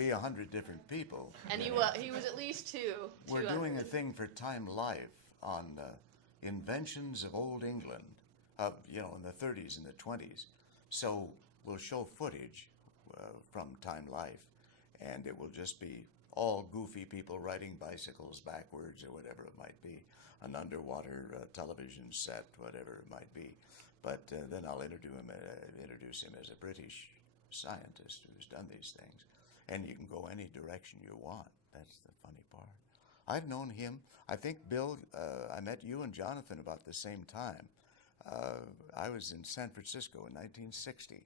be 100 different people. And he was at least two. We're 200. doing a thing for Time Life on inventions of old England, in the 30s and the 20s. So we'll show footage from Time Life, and it will just be all goofy people riding bicycles backwards or whatever it might be, an underwater television set, whatever it might be. But then I'll introduce him as a British scientist who's done these things. And you can go any direction you want. That's the funny part. I've known him. I think, Bill, I met you and Jonathan about the same time. I was in San Francisco in 1960,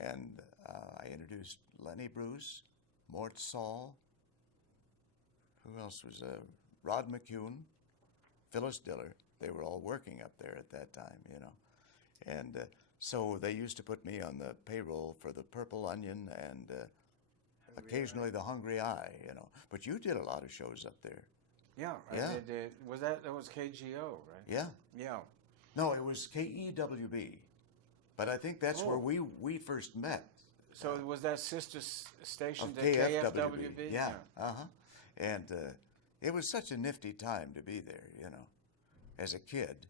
and I introduced Lenny Bruce, Mort Saul, who else was Rod McCune, Phyllis Diller. They were all working up there at that time, And so they used to put me on the payroll for the Purple Onion and occasionally the Hungry Eye, But you did a lot of shows up there. Yeah. Yeah. I did. That was KGO, right? Yeah. Yeah. No, it was KEWB. But I think that's where we first met. So was that sister station to KFWB? KFWB? Yeah. And it was such a nifty time to be there, As a kid,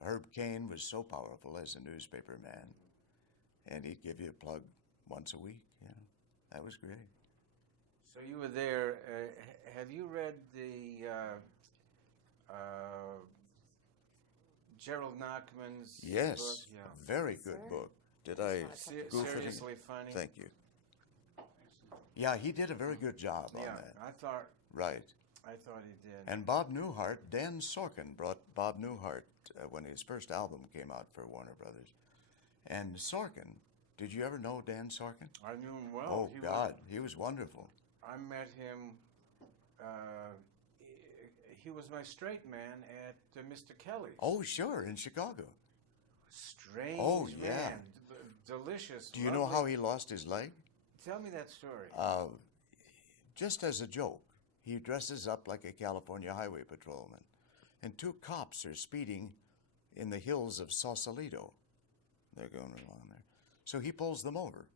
Herb Cain was so powerful as a newspaper man, and he'd give you a plug once a week, That was great. So you were there. Have you read the Gerald Nachman's Yes, book? Yeah. very good book. Did I goof it? Seriously funny? Thank you. Yeah, he did a very good job on that. I thought he did. And Bob Newhart, Dan Sorkin brought Bob Newhart when his first album came out for Warner Brothers. And Sorkin, did you ever know Dan Sorkin? I knew him well. Oh, God, he was wonderful. I met him. He was my straight man at Mr. Kelly's. Oh, sure, in Chicago. Strange yeah. man. Delicious. Do you know how he lost his leg? Tell me that story. Just as a joke, he dresses up like a California highway patrolman, and two cops are speeding in the hills of Sausalito. They're going along there. So he pulls them over.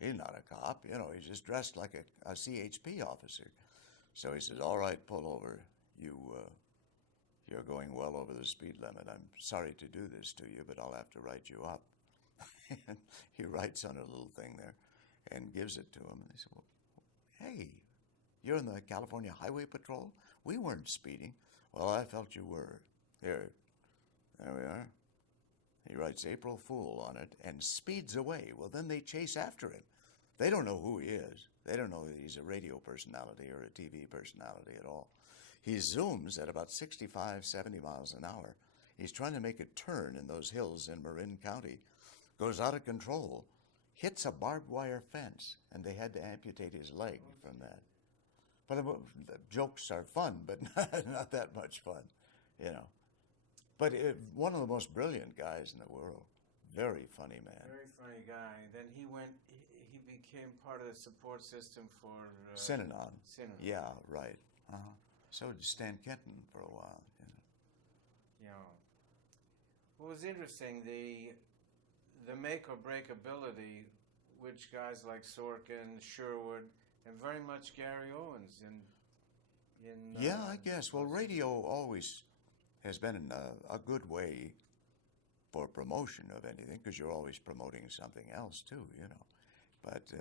He's not a cop, he's just dressed like a CHP officer. So he says, all right, pull over. You're going well over the speed limit. I'm sorry to do this to you, but I'll have to write you up. And he writes on a little thing there and gives it to him. And they say, well, hey, you're in the California Highway Patrol? We weren't speeding. Well, I felt you were. Here, there we are. He writes April Fool on it and speeds away. Well, then they chase after him. They don't know who he is. They don't know that he's a radio personality or a TV personality at all. He zooms at about 65, 70 miles an hour. He's trying to make a turn in those hills in Marin County, goes out of control, hits a barbed wire fence, and they had to amputate his leg from that. But the jokes are fun, but not that much fun, But one of the most brilliant guys in the world. Very funny man. Very funny guy. Then he became part of the support system for Synanon. Synanon. Yeah, right. So did Stan Kenton for a while. Yeah. Well, it was interesting, the make or break ability, which guys like Sorkin, Sherwood, and very much Gary Owens Yeah, I guess. Well, radio always has been a good way for promotion of anything, because you're always promoting something else too, But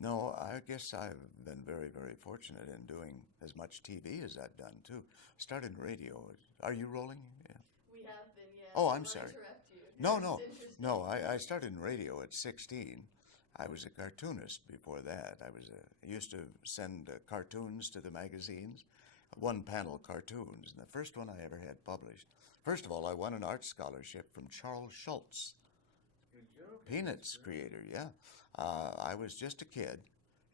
no, I guess I've been very, very fortunate in doing as much TV as I've done too. Started in radio. Are you rolling? Yeah. We have been, yeah. Oh, I'm sorry. Interrupt you. No. I started in radio at 16. I was a cartoonist before that. I used to send cartoons to the magazines, one-panel cartoons, and the first one I ever had published. First of all, I won an art scholarship from Charles Schultz, Peanuts creator, yeah. I was just a kid,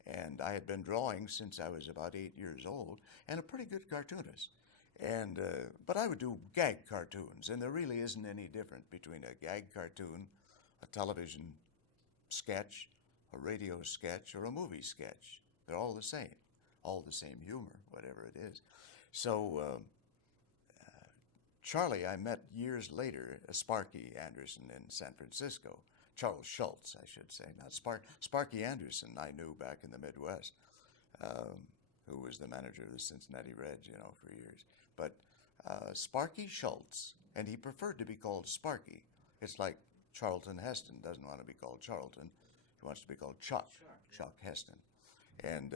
and I had been drawing since I was about 8 years old, and a pretty good cartoonist. But I would do gag cartoons, and there really isn't any difference between a gag cartoon, a television sketch, a radio sketch, or a movie sketch. They're all the same humor, whatever it is. So Charlie I met years later, Sparky Anderson in San Francisco. Charles Schultz, I should say, not Sparky Anderson. I knew back in the Midwest, who was the manager of the Cincinnati Reds, for years. But Sparky Schultz, and he preferred to be called Sparky. It's like Charlton Heston doesn't want to be called Charlton; he wants to be called Chuck Heston. And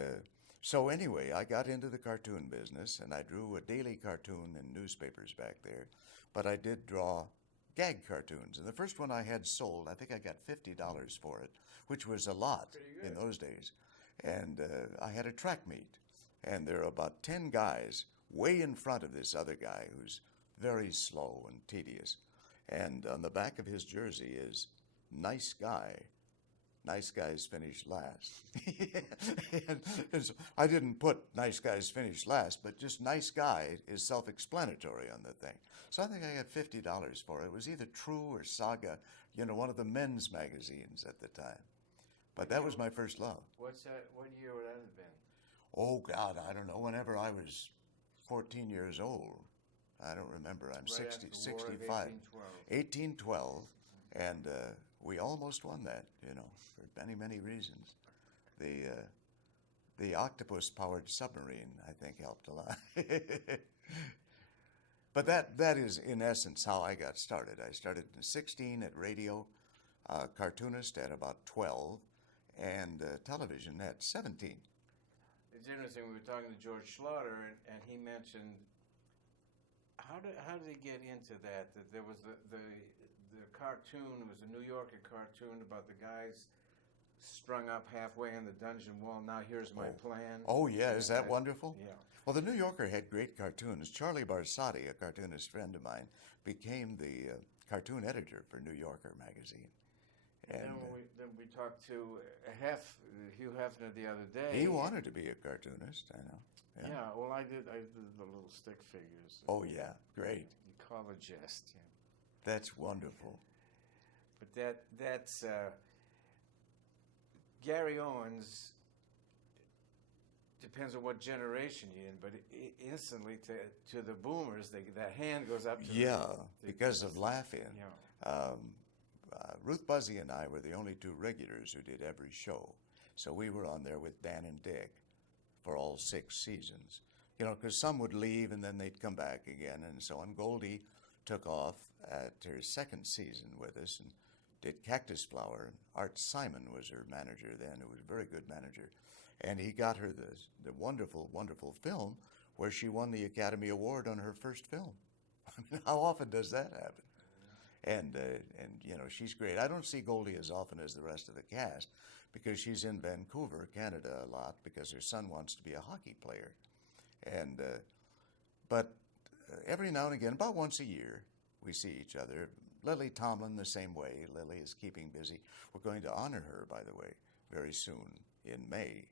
so anyway, I got into the cartoon business, and I drew a daily cartoon in newspapers back there. But I did draw gag cartoons, and the first one I had sold, I think I got $50 for it, which was a lot in those days. And I had a track meet, and there are about 10 guys way in front of this other guy who's very slow and tedious. And on the back of his jersey is "Nice Guy. Nice guys finish last." and so I didn't put "nice guys finish last," but just "nice guy" is self-explanatory on the thing. So I think I got $50 for it. It was either True or Saga, one of the men's magazines at the time. But that was my first love. What's that? What year would that have been? Oh, God, I don't know. Whenever I was 14 years old. I don't remember. I'm right 65. 1812. And we almost won that, for many, many reasons. The octopus-powered submarine, I think, helped a lot. But that is, in essence, how I got started. I started in 16 at radio, cartoonist at about 12, and television at 17. It's interesting. We were talking to George Schlatter, and he mentioned how did he get into that? That there was the cartoon. It was a New Yorker cartoon about the guys strung up halfway in the dungeon wall. Now here's my plan. Oh yeah, is that wonderful? Yeah. Well, the New Yorker had great cartoons. Charlie Barsotti, a cartoonist friend of mine, became the cartoon editor for New Yorker magazine. And then we talked to Hugh Hefner the other day. he wanted to be a cartoonist, I know. Yeah, well, I did the little stick figures. Oh yeah, great. Ecologist. Yeah. That's wonderful. But that's Gary Owens. Depends on what generation you're in, but instantly to the boomers, that hand goes up to because of Laugh-In. Yeah. Ruth Buzzy and I were the only two regulars who did every show. So we were on there with Dan and Dick for all 6 seasons. Because some would leave and then they'd come back again and so on. Goldie took off at her 2nd season with us and did Cactus Flower. Art Simon was her manager then, who was a very good manager. And he got her the wonderful, wonderful film where she won the Academy Award on her first film. I mean, how often does that happen? And she's great. I don't see Goldie as often as the rest of the cast because she's in Vancouver, Canada a lot because her son wants to be a hockey player. And but every now and again, about once a year, we see each other. Lily Tomlin the same way. Lily is keeping busy. We're going to honor her, by the way, very soon in May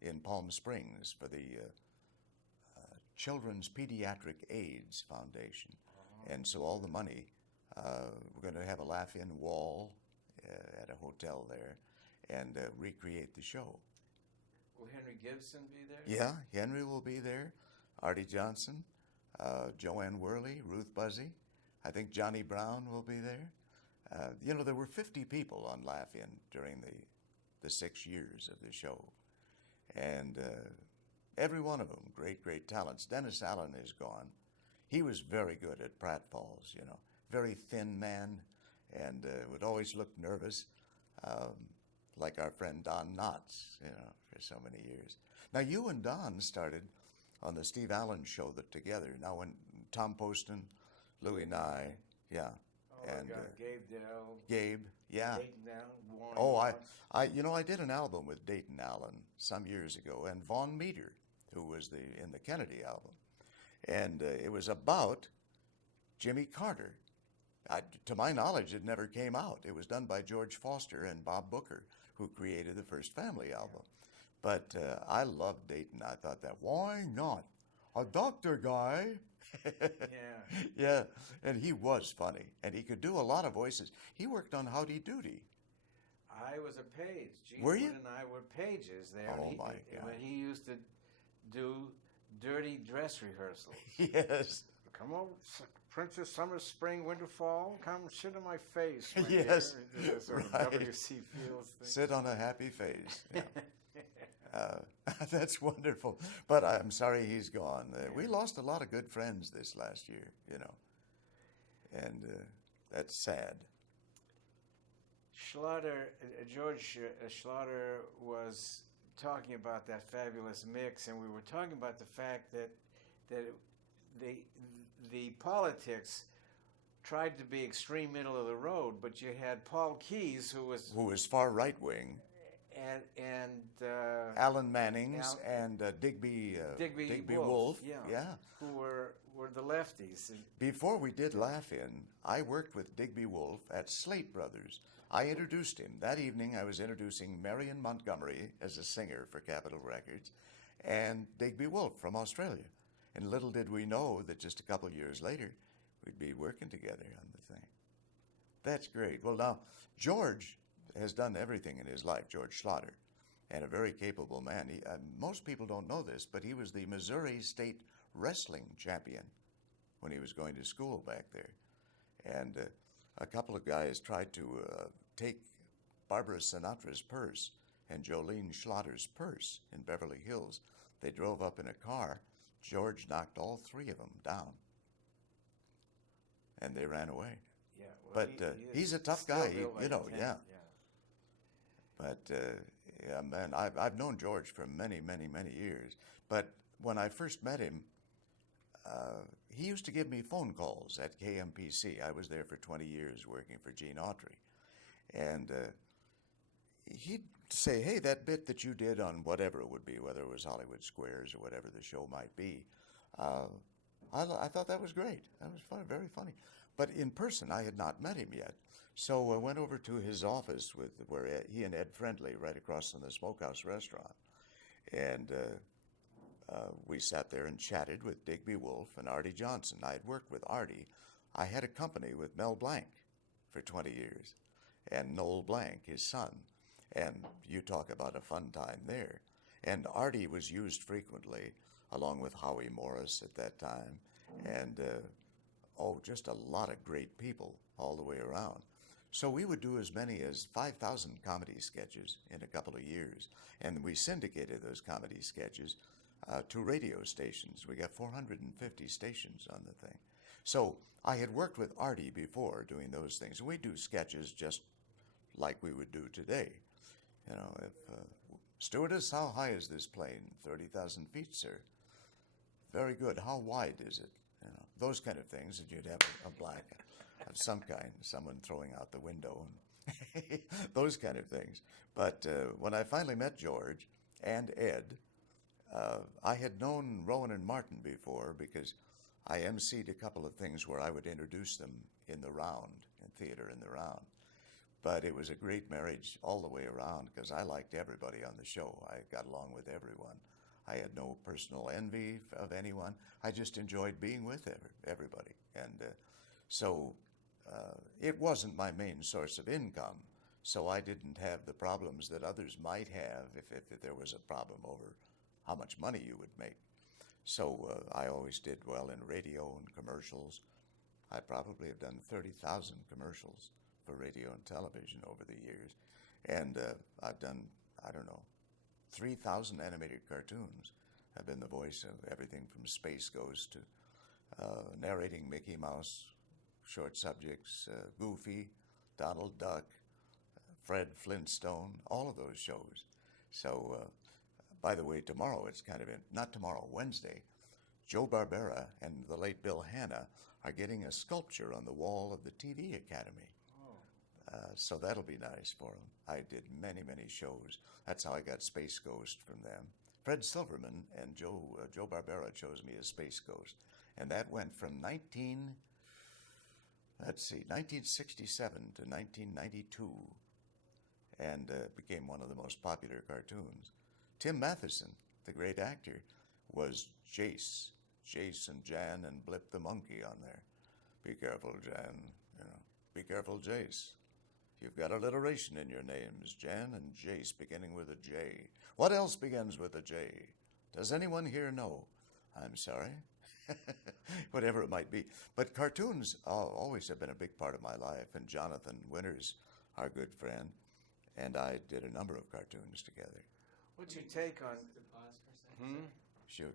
in Palm Springs for the Children's Pediatric AIDS Foundation. And so all the money, we're going to have a Laugh-In wall at a hotel there and recreate the show. Will Henry Gibson be there? Yeah, Henry will be there. Artie Johnson, Joanne Worley, Ruth Buzzy. I think Johnny Brown will be there. There were 50 people on Laugh-In during the 6 years of the show. And every one of them, great, great talents. Dennis Allen is gone. He was very good at pratfalls, very thin man and would always look nervous, like our friend Don Knotts, for so many years. Now, you and Don started on the Steve Allen show together. Now, when Tom Poston, Louis Nye, yeah. Oh, and Gabe Dell. Gabe, yeah. Dayton Allen, Warren Oh, Watts. I did an album with Dayton Allen some years ago, and Vaughn Meader, who was in the Kennedy album. And it was about Jimmy Carter. To my knowledge, it never came out. It was done by George Foster and Bob Booker, who created the First Family album. But I loved Dayton. I thought that, why not? A doctor guy. Yeah. Yeah, and he was funny. And he could do a lot of voices. He worked on Howdy Doody. I was a page. Gene Were you? Wood and I were pages there. Oh, my God. When he used to do dirty dress rehearsals. Yes. come over, Princess, summer, spring, winter, fall, come sit on my face. My Yes, dear. He did a sort of right. W.C. Fields thing. Sit on a happy face. Yeah. That's wonderful. But I'm sorry he's gone. We lost a lot of good friends this last year, you know, and that's sad. Schlatter, George Schlatter was talking about that fabulous mix, and we were talking about the fact that the politics tried to be extreme middle of the road, but you had Paul Keyes, who was far right wing, and Alan Mannings and Digby Wolf, yeah, who were the lefties. Before we did Laugh In, I worked with Digby Wolf at Slate Brothers. I introduced him. That evening I was introducing Marion Montgomery as a singer for Capitol Records and Digby Wolf from Australia. And little did we know that just a couple years later we'd be working together on the thing. That's great. Well, now, George has done everything in his life, George Schlatter, and a very capable man. Most people don't know this, but he was the Missouri State Wrestling champion when he was going to school back there. And a couple of guys tried to take Barbara Sinatra's purse and Jolene Schlatter's purse in Beverly Hills. They drove up in a car. George knocked all three of them down, and they ran away. Yeah, well, but he's a tough guy, you know. Yeah. But yeah, man, I've known George for many, many, many years. But when I first met him, he used to give me phone calls at KMPC. I was there for 20 years working for Gene Autry. And he'd say, hey, that bit that you did on whatever it would be, whether it was Hollywood Squares or whatever the show might be, I thought that was great. That was fun, very funny. But in person, I had not met him yet. So I went over to his office where he and Ed Friendly, right across from the Smokehouse restaurant. And we sat there and chatted with Digby Wolf and Artie Johnson. I had worked with Artie. I had a company with Mel Blanc for 20 years, and Noel Blanc, his son. And you talk about a fun time there. And Artie was used frequently, along with Howie Morris at that time. And, just a lot of great people all the way around. So we would do as many as 5,000 comedy sketches in a couple of years. And we syndicated those comedy sketches to radio stations. We got 450 stations on the thing. So I had worked with Artie before doing those things. We do sketches just like we would do today. You know, if stewardess, how high is this plane? 30,000 feet, sir. Very good. How wide is it? You know, those kind of things. And you'd have a black of some kind, someone throwing out the window, and those kind of things. But when I finally met George and Ed, I had known Rowan and Martin before because I emceed a couple of things where I would introduce them in the round, in theater in the round. But it was a great marriage all the way around because I liked everybody on the show. I got along with everyone. I had no personal envy of anyone. I just enjoyed being with everybody. And so it wasn't my main source of income, so I didn't have the problems that others might have if there was a problem over how much money you would make. So I always did well in radio and commercials. I probably have done 30,000 commercials for radio and television over the years. And I've done, 3,000 animated cartoons. I've been the voice of everything from Space Ghost to narrating Mickey Mouse, short subjects, Goofy, Donald Duck, Fred Flintstone, all of those shows. So, by the way, tomorrow, Wednesday, Joe Barbera and the late Bill Hanna are getting a sculpture on the wall of the TV Academy. So that'll be nice for them. I did many, many shows. That's how I got Space Ghost from them. Fred Silverman and Joe Barbera chose me as Space Ghost. And that went from 1967 to 1992, and became one of the most popular cartoons. Tim Matheson, the great actor, was Jace and Jan and Blip the monkey on there. Be careful, Jan. Be careful, Jace. You've got alliteration in your names, Jan and Jace, beginning with a J. What else begins with a J? Does anyone here know? I'm sorry. whatever it might be. But cartoons always have been a big part of my life, and Jonathan Winters, our good friend, and I did a number of cartoons together. What's your take on? Pause for a second. Hmm? Sure.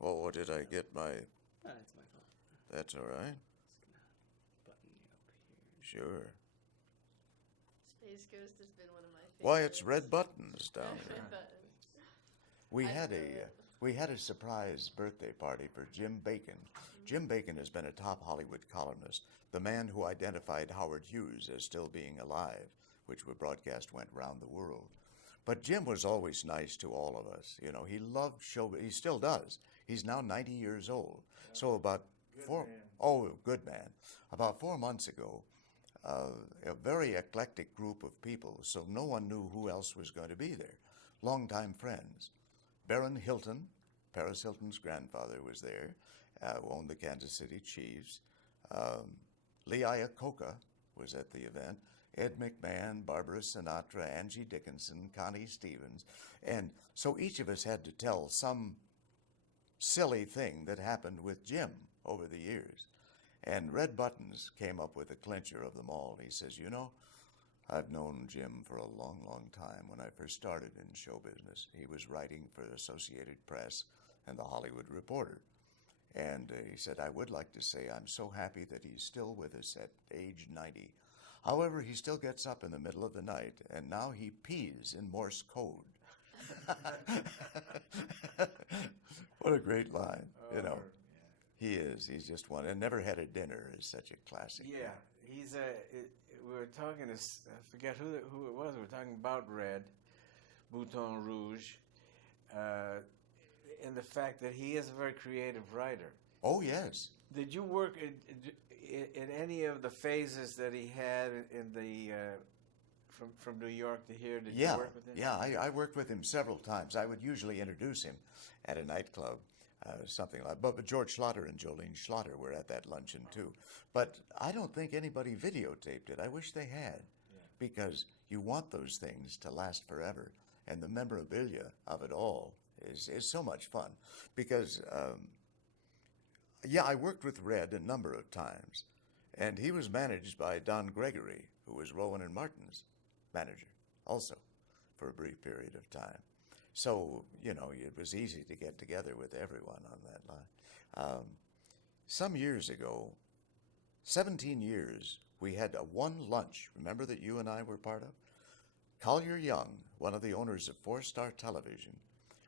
Oh, did I get my... That's my fault. That's all right. Just gonna button you up here. Sure. Space Ghost has been one of my favorites. Why, it's red buttons down there. Red buttons. We I had love a it. we had a surprise birthday party for Jim Bacon. Jim Bacon has been a top Hollywood columnist, the man who identified Howard Hughes as still being alive, which the broadcast went round the world. But Jim was always nice to all of us. You know, he loved show. He still does. He's now 90 years old. So about good man. About 4 months ago, a very eclectic group of people, so no one knew who else was going to be there. Longtime friends. Baron Hilton, Paris Hilton's grandfather, was there, who owned the Kansas City Chiefs. Lee Iacocca was at the event. Ed McMahon, Barbara Sinatra, Angie Dickinson, Connie Stevens. And so each of us had to tell some silly thing that happened with Jim over the years. And Red Buttons came up with a clincher of them all. He says, you know, I've known Jim for a long, long time. When I first started in show business, he was writing for the Associated Press and the Hollywood Reporter. And he said, I would like to say I'm so happy that he's still with us at age 90. However, he still gets up in the middle of the night, and now he pees in Morse code. What a great line, you know. He is. He's just one. And Never Had a Dinner is such a classic. Yeah, he's a. We were talking to, I forget who it was. We were talking about Red, Bouton Rouge, and the fact that he is a very creative writer. Oh, yes. Did you work in any of the phases that he had in the from New York to here? Did you work with him? Yeah, I worked with him several times. I would usually introduce him at a nightclub, something like. But George Schlatter and Jolene Schlatter were at that luncheon too. But I don't think anybody videotaped it. I wish they had, because you want those things to last forever, and the memorabilia of it all is so much fun. Because I worked with Red a number of times, and he was managed by Don Gregory, who was Rowan and Martin's manager also for a brief period of time. So, you know, it was easy to get together with everyone on that line. Some years ago, 17 years, we had a one lunch, remember, that you and I were part of? Collier Young, one of the owners of 4-Star Television,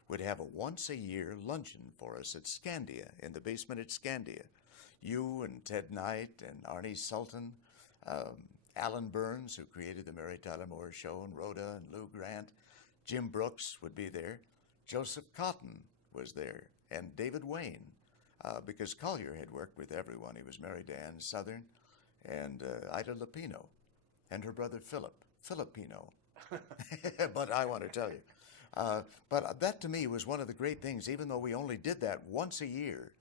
would have a once-a-year luncheon for us at Scandia, in the basement at Scandia. You and Ted Knight and Arnie Sultan, Alan Burns, who created the Mary Tyler Moore Show, and Rhoda and Lou Grant. Jim Brooks would be there. Joseph Cotton was there, and David Wayne, because Collier had worked with everyone. He was married to Ann Southern and Ida Lupino, and her brother Filipino. But I want to tell you, but that to me was one of the great things. Even though we only did that once a year,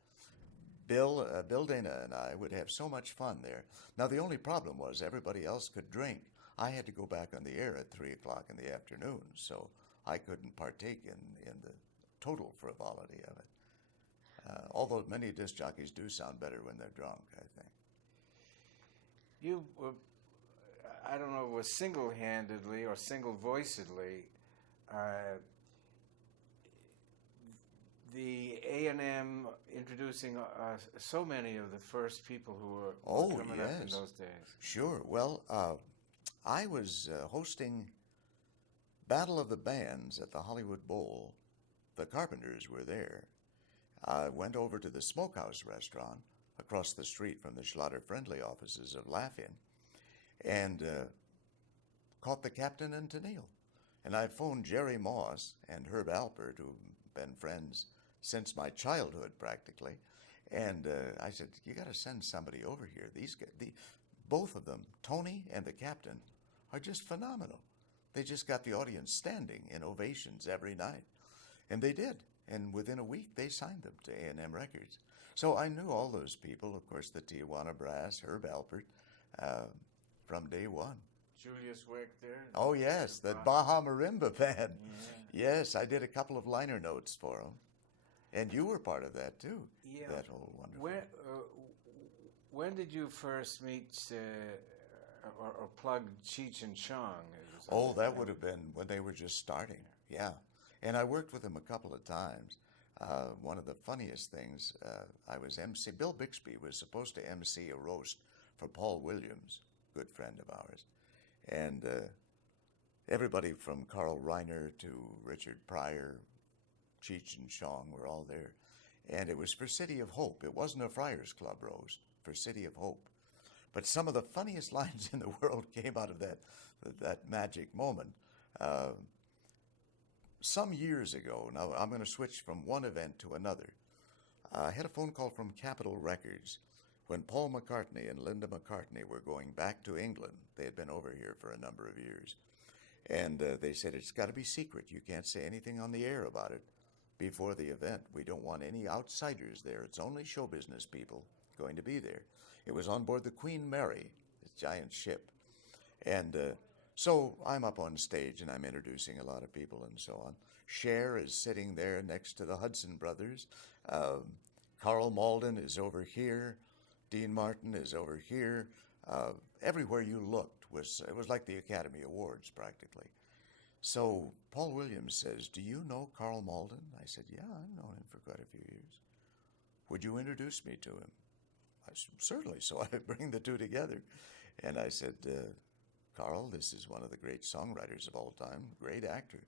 Bill Dana and I would have so much fun there. Now the only problem was everybody else could drink. I had to go back on the air at 3 o'clock in the afternoon, so I couldn't partake in the total frivolity of it. Although many disc jockeys do sound better when they're drunk, I think. You were, I don't know if it was single-handedly or single-voicedly, the A&M introducing so many of the first people who were coming up in those days. Sure. Well, I was hosting Battle of the Bands at the Hollywood Bowl. The Carpenters were there. I went over to the Smokehouse restaurant across the street from the Schlatter-Friendly offices of Laugh-In and caught the captain and Tennille. And I phoned Jerry Moss and Herb Alpert, who've been friends since my childhood practically. And I said, you got to send somebody over here. Both of them, Tony and the captain, are just phenomenal. They just got the audience standing in ovations every night. And they did. And within a week, they signed them to A&M Records. So I knew all those people, of course, the Tijuana Brass, Herb Alpert, from day one. Julius worked there. Oh, yes, the Baja Marimba Band. Yeah. Yes, I did a couple of liner notes for them. And you were part of that too. Yeah. That whole wonderful. When did you first meet or plug Cheech and Chong? Oh, that would have been when they were just starting. Yeah. And I worked with them a couple of times. One of the funniest things, I was MC. Bill Bixby was supposed to MC a roast for Paul Williams, good friend of ours. And everybody from Carl Reiner to Richard Pryor, Cheech and Chong were all there. And it was for City of Hope. It wasn't a Friars Club roast, for City of Hope. But some of the funniest lines in the world came out of that magic moment. Some years ago, now I'm going to switch from one event to another. I had a phone call from Capitol Records when Paul McCartney and Linda McCartney were going back to England. They had been over here for a number of years. And they said, it's got to be secret. You can't say anything on the air about it before the event. We don't want any outsiders there. It's only show business people going to be there. It was on board the Queen Mary, this giant ship. And so I'm up on stage and I'm introducing a lot of people and so on. Cher is sitting there next to the Hudson brothers. Carl Malden is over here. Dean Martin is over here. Everywhere you looked it was like the Academy Awards practically. So Paul Williams says, do you know Carl Malden? I said, yeah, I've known him for quite a few years. Would you introduce me to him? I said, certainly. So I bring the two together. And I said, Carl, this is one of the great songwriters of all time, great actor.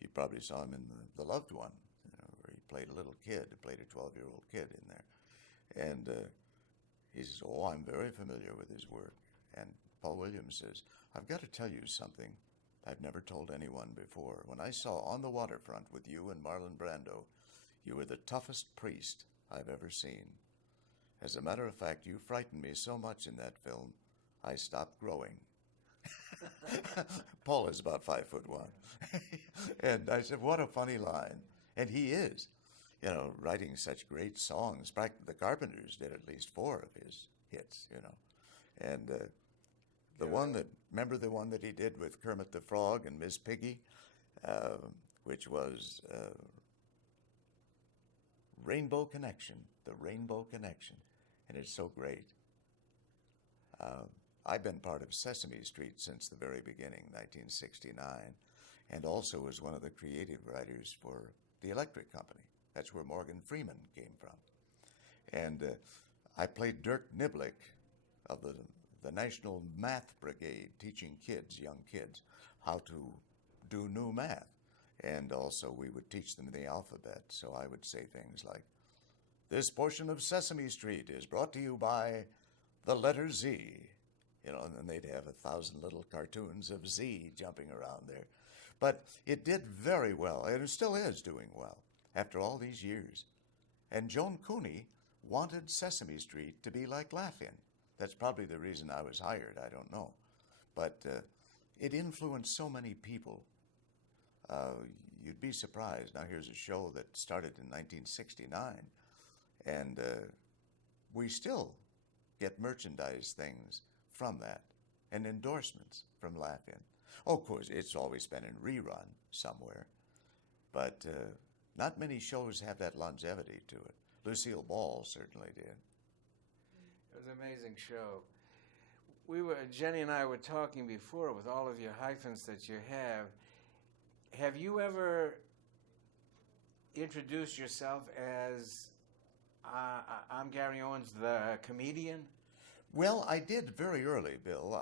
You probably saw him in The Loved One, where he played a little kid, played a 12-year-old kid in there. And he says, oh, I'm very familiar with his work. And Paul Williams says, I've got to tell you something I've never told anyone before. When I saw On the Waterfront with you and Marlon Brando, you were the toughest priest I've ever seen. As a matter of fact, you frightened me so much in that film, I stopped growing. Paul is about 5'1". And I said, what a funny line. And he is, writing such great songs. The Carpenters did at least 4 of his hits, And remember the one that he did with Kermit the Frog and Miss Piggy, which was Rainbow Connection, the Rainbow Connection. And it's so great. I've been part of Sesame Street since the very beginning, 1969, and also was one of the creative writers for the Electric Company. That's where Morgan Freeman came from. And I played Dirk Niblick of the National Math Brigade, teaching kids, young kids, how to do new math. And also we would teach them the alphabet. So I would say things like, this portion of Sesame Street is brought to you by the letter Z. And then they'd have 1,000 little cartoons of Z jumping around there. But it did very well, and it still is doing well after all these years. And Joan Cooney wanted Sesame Street to be like Laugh-In. That's probably the reason I was hired, I don't know. But it influenced so many people. You'd be surprised. Now here's a show that started in 1969, and we still get merchandise things from that, and endorsements from Laugh-In. Oh, of course, it's always been in rerun somewhere, but not many shows have that longevity to it. Lucille Ball certainly did. It was an amazing show. Jenny and I were talking before with all of your hyphens that you have. Have you ever introduced yourself as I'm Gary Owens, the comedian? Well, I did very early, Bill.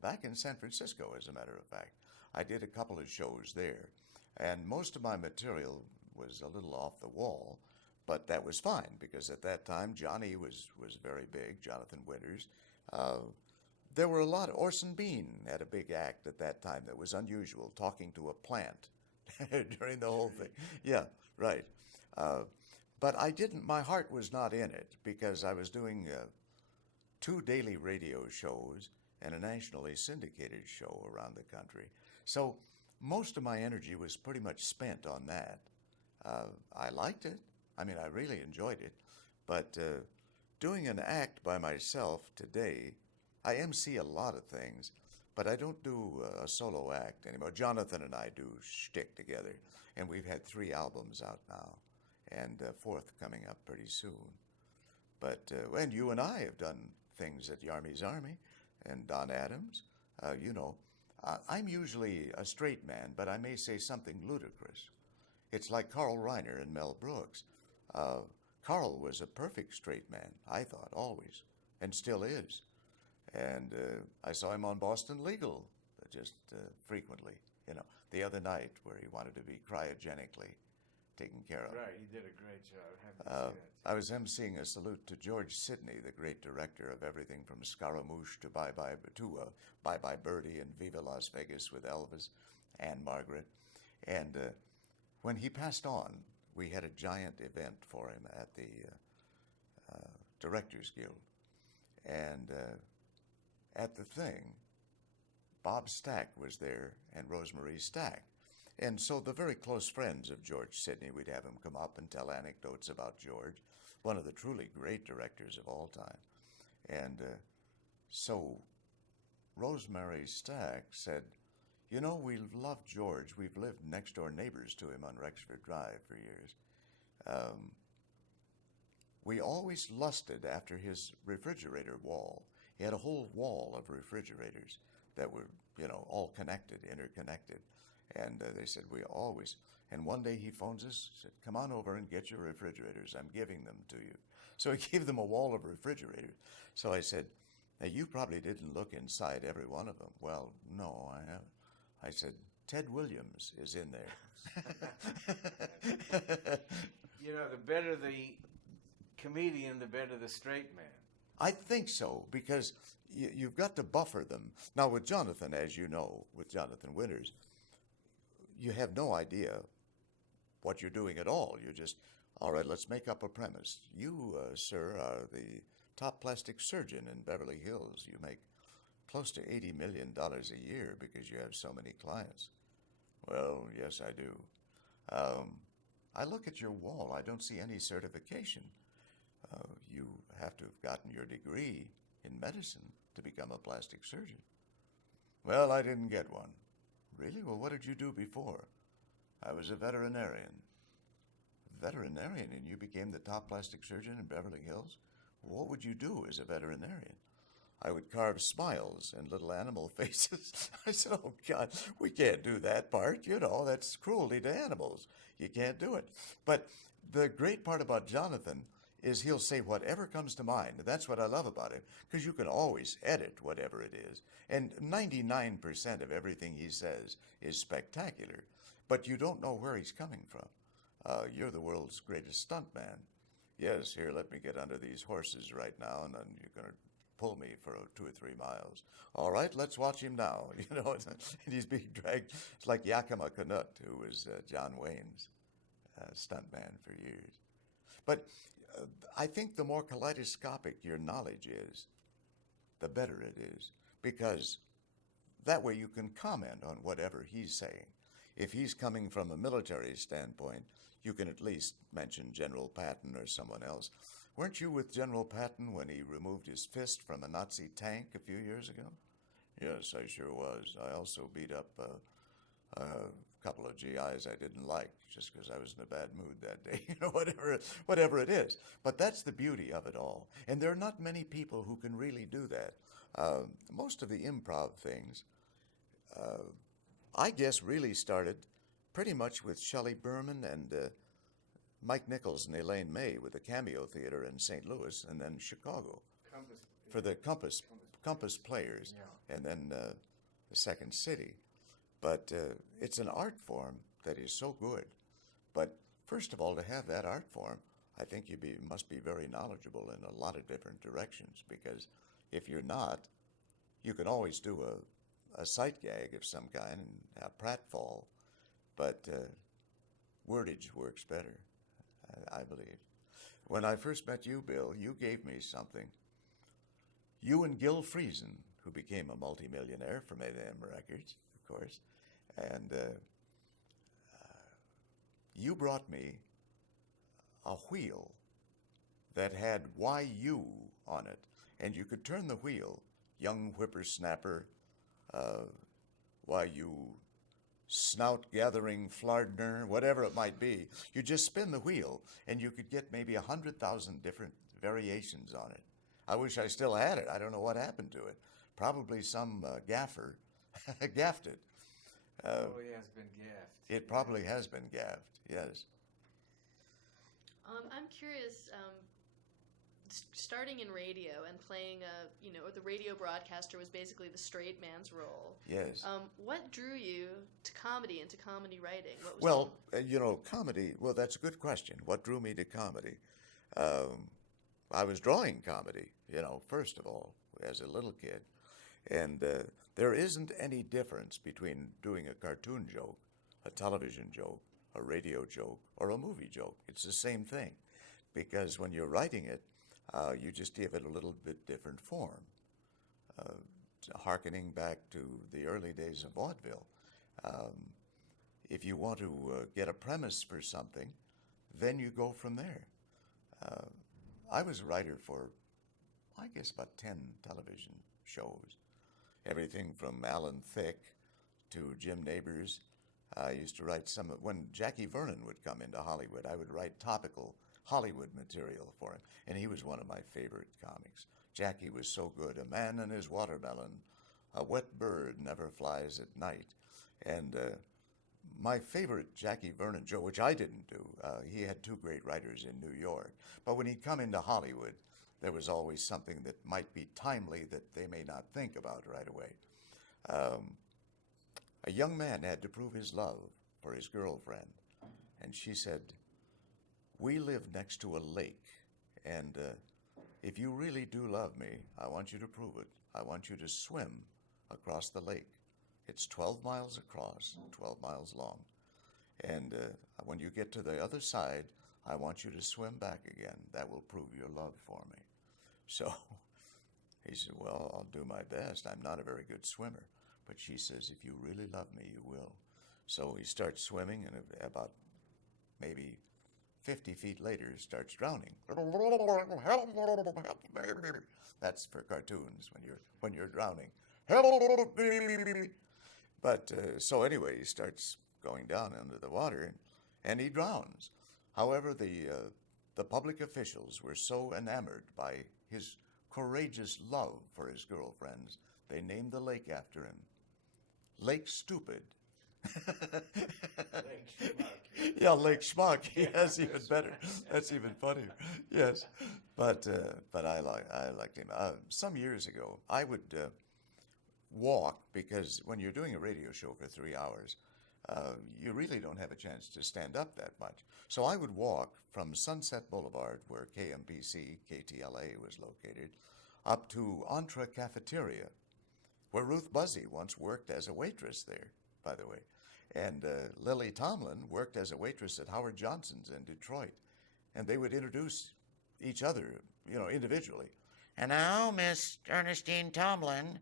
Back in San Francisco, as a matter of fact. I did a couple of shows there, and most of my material was a little off the wall, but that was fine, because at that time, Johnny was very big, Jonathan Winters. There were a lot. Orson Bean had a big act at that time that was unusual, talking to a plant during the whole thing. Yeah, right. But my heart was not in it, because I was doing 2 daily radio shows and a nationally syndicated show around the country. So most of my energy was pretty much spent on that. I liked it. I mean, I really enjoyed it. But doing an act by myself today, I MC a lot of things, but I don't do a solo act anymore. Jonathan and I do shtick together, and we've had 3 albums out now. and a fourth coming up pretty soon. But and you and I have done things at Yarmy's Army, and Don Adams. You know, I'm usually a straight man, but I may say something ludicrous. It's like Carl Reiner and Mel Brooks. Carl was a perfect straight man, I thought, always, and still is. And I saw him on Boston Legal just frequently, you know, the other night where he wanted to be cryogenically taken care of. Right, he did a great job. Happy to see that. I was emceeing a salute to George Sidney, the great director of everything from Scaramouche to Bye Bye Birdie and Viva Las Vegas with Elvis and Margaret. And when he passed on, we had a giant event for him at the Directors Guild. And at the thing, Bob Stack was there and Rosemary Stack. And so the very close friends of George Sidney, we'd have him come up and tell anecdotes about George, one of the truly great directors of all time. And so Rosemary Stack said, you know, we love George. We've lived next door neighbors to him on Rexford Drive for years. We always lusted after his refrigerator wall. He had a whole wall of refrigerators that were, you know, all connected, interconnected. And they said, we always, and one day he phones us, said, come on over and get your refrigerators. I'm giving them to you. So he gave them a wall of refrigerators. So I said, now you probably didn't look inside every one of them. Well, no, I haven't. I said, Ted Williams is in there. You know, the better the comedian, the better the straight man. I think so, because you've got to buffer them. Now, with Jonathan, as you know, with Jonathan Winters, you have no idea what you're doing at all. You're just, all right, let's make up a premise. You, sir, are the top plastic surgeon in Beverly Hills. You make close to $80 million a year because you have so many clients. Well, yes, I do. I look at your wall. I don't see any certification. You have to have gotten your degree in medicine to become a plastic surgeon. Well, I didn't get one. Really? Well, what did you do before? I was a veterinarian. Veterinarian, and you became the top plastic surgeon in Beverly Hills? Well, what would you do as a veterinarian? I would carve smiles and little animal faces. I said, oh, God, we can't do that part. You know, that's cruelty to animals. You can't do it. But the great part about Jonathan is he'll say whatever comes to mind. That's what I love about him, because you can always edit whatever it is. And 99% of everything he says is spectacular, but you don't know where he's coming from. You're the world's greatest stuntman. Yes, here, let me get under these horses right now, and then you're going to pull me for 2 or 3 miles. All right, let's watch him now. You know, and he's being dragged. It's like Yakima Canutt, who was John Wayne's stuntman for years. But I think the more kaleidoscopic your knowledge is, the better it is, because that way you can comment on whatever he's saying. If he's coming from a military standpoint, you can at least mention General Patton or someone else. Weren't you with General Patton when he removed his fist from a Nazi tank a few years ago? Yes, I sure was. I also beat up a couple of GIs I didn't like just because I was in a bad mood that day, you know, whatever it is. But that's the beauty of it all. And there are not many people who can really do that. Most of the improv things, I guess, really started pretty much with Shelley Berman and Mike Nichols and Elaine May with the Cameo Theater in St. Louis and then Chicago for the Compass Players, and then the Second City. But it's an art form that is so good. But first of all, to have that art form, I think you must be very knowledgeable in a lot of different directions, because if you're not, you can always do a sight gag of some kind and have pratfall, but wordage works better, I believe. When I first met you, Bill, you gave me something. You and Gil Friesen, who became a multimillionaire from A&M Records, of course, and you brought me a wheel that had YU on it, and you could turn the wheel, young whippersnapper, YU snout-gathering Flardner, whatever it might be. You just spin the wheel, and you could get maybe 100,000 different variations on it. I wish I still had it. I don't know what happened to it. Probably some gaffer gaffed it. Probably has been gaffed. It probably has been gaffed, yes. I'm curious, starting in radio and playing the radio broadcaster was basically the straight man's role. Yes. What drew you to comedy and to comedy writing? What was Well, comedy, well, that's a good question. What drew me to comedy? I was drawing comedy, first of all, as a little kid. And there isn't any difference between doing a cartoon joke, a television joke, a radio joke, or a movie joke. It's the same thing. Because when you're writing it, you just give it a little bit different form. Harkening back to the early days of vaudeville, if you want to get a premise for something, then you go from there. I was a writer for, I guess, about 10 television shows. Everything from Alan Thicke to Jim Neighbors. I used to write when Jackie Vernon would come into Hollywood, I would write topical Hollywood material for him, and he was one of my favorite comics. Jackie was so good. A man and his watermelon, a wet bird never flies at night. And my favorite Jackie Vernon joke, which I didn't do, he had two great writers in New York, but when he'd come into Hollywood, there was always something that might be timely that they may not think about right away. A young man had to prove his love for his girlfriend, and she said, "We live next to a lake, and if you really do love me, I want you to prove it. I want you to swim across the lake. It's 12 miles across, 12 miles long. And when you get to the other side, I want you to swim back again. That will prove your love for me." So he said, "Well, I'll do my best. I'm not a very good swimmer." But she says, "If you really love me, you will." So he starts swimming, and about maybe 50 feet later, starts drowning. That's for cartoons when you're drowning. But so anyway, he starts going down under the water, and he drowns. However, the public officials were so enamored by his courageous love for his girlfriends, they named the lake after him, Lake Stupid. Lake Schmuck. Yeah, Lake Schmuck. Yes, even better. That's even funnier. Yes, but I liked him. Some years ago, I would walk, because when you're doing a radio show for 3 hours, you really don't have a chance to stand up that much. So I would walk from Sunset Boulevard, where KMPC, KTLA was located, up to Entre Cafeteria, where Ruth Buzzy once worked as a waitress there, by the way. And Lily Tomlin worked as a waitress at Howard Johnson's in Detroit. And they would introduce each other, individually. "And now, Miss Ernestine Tomlin,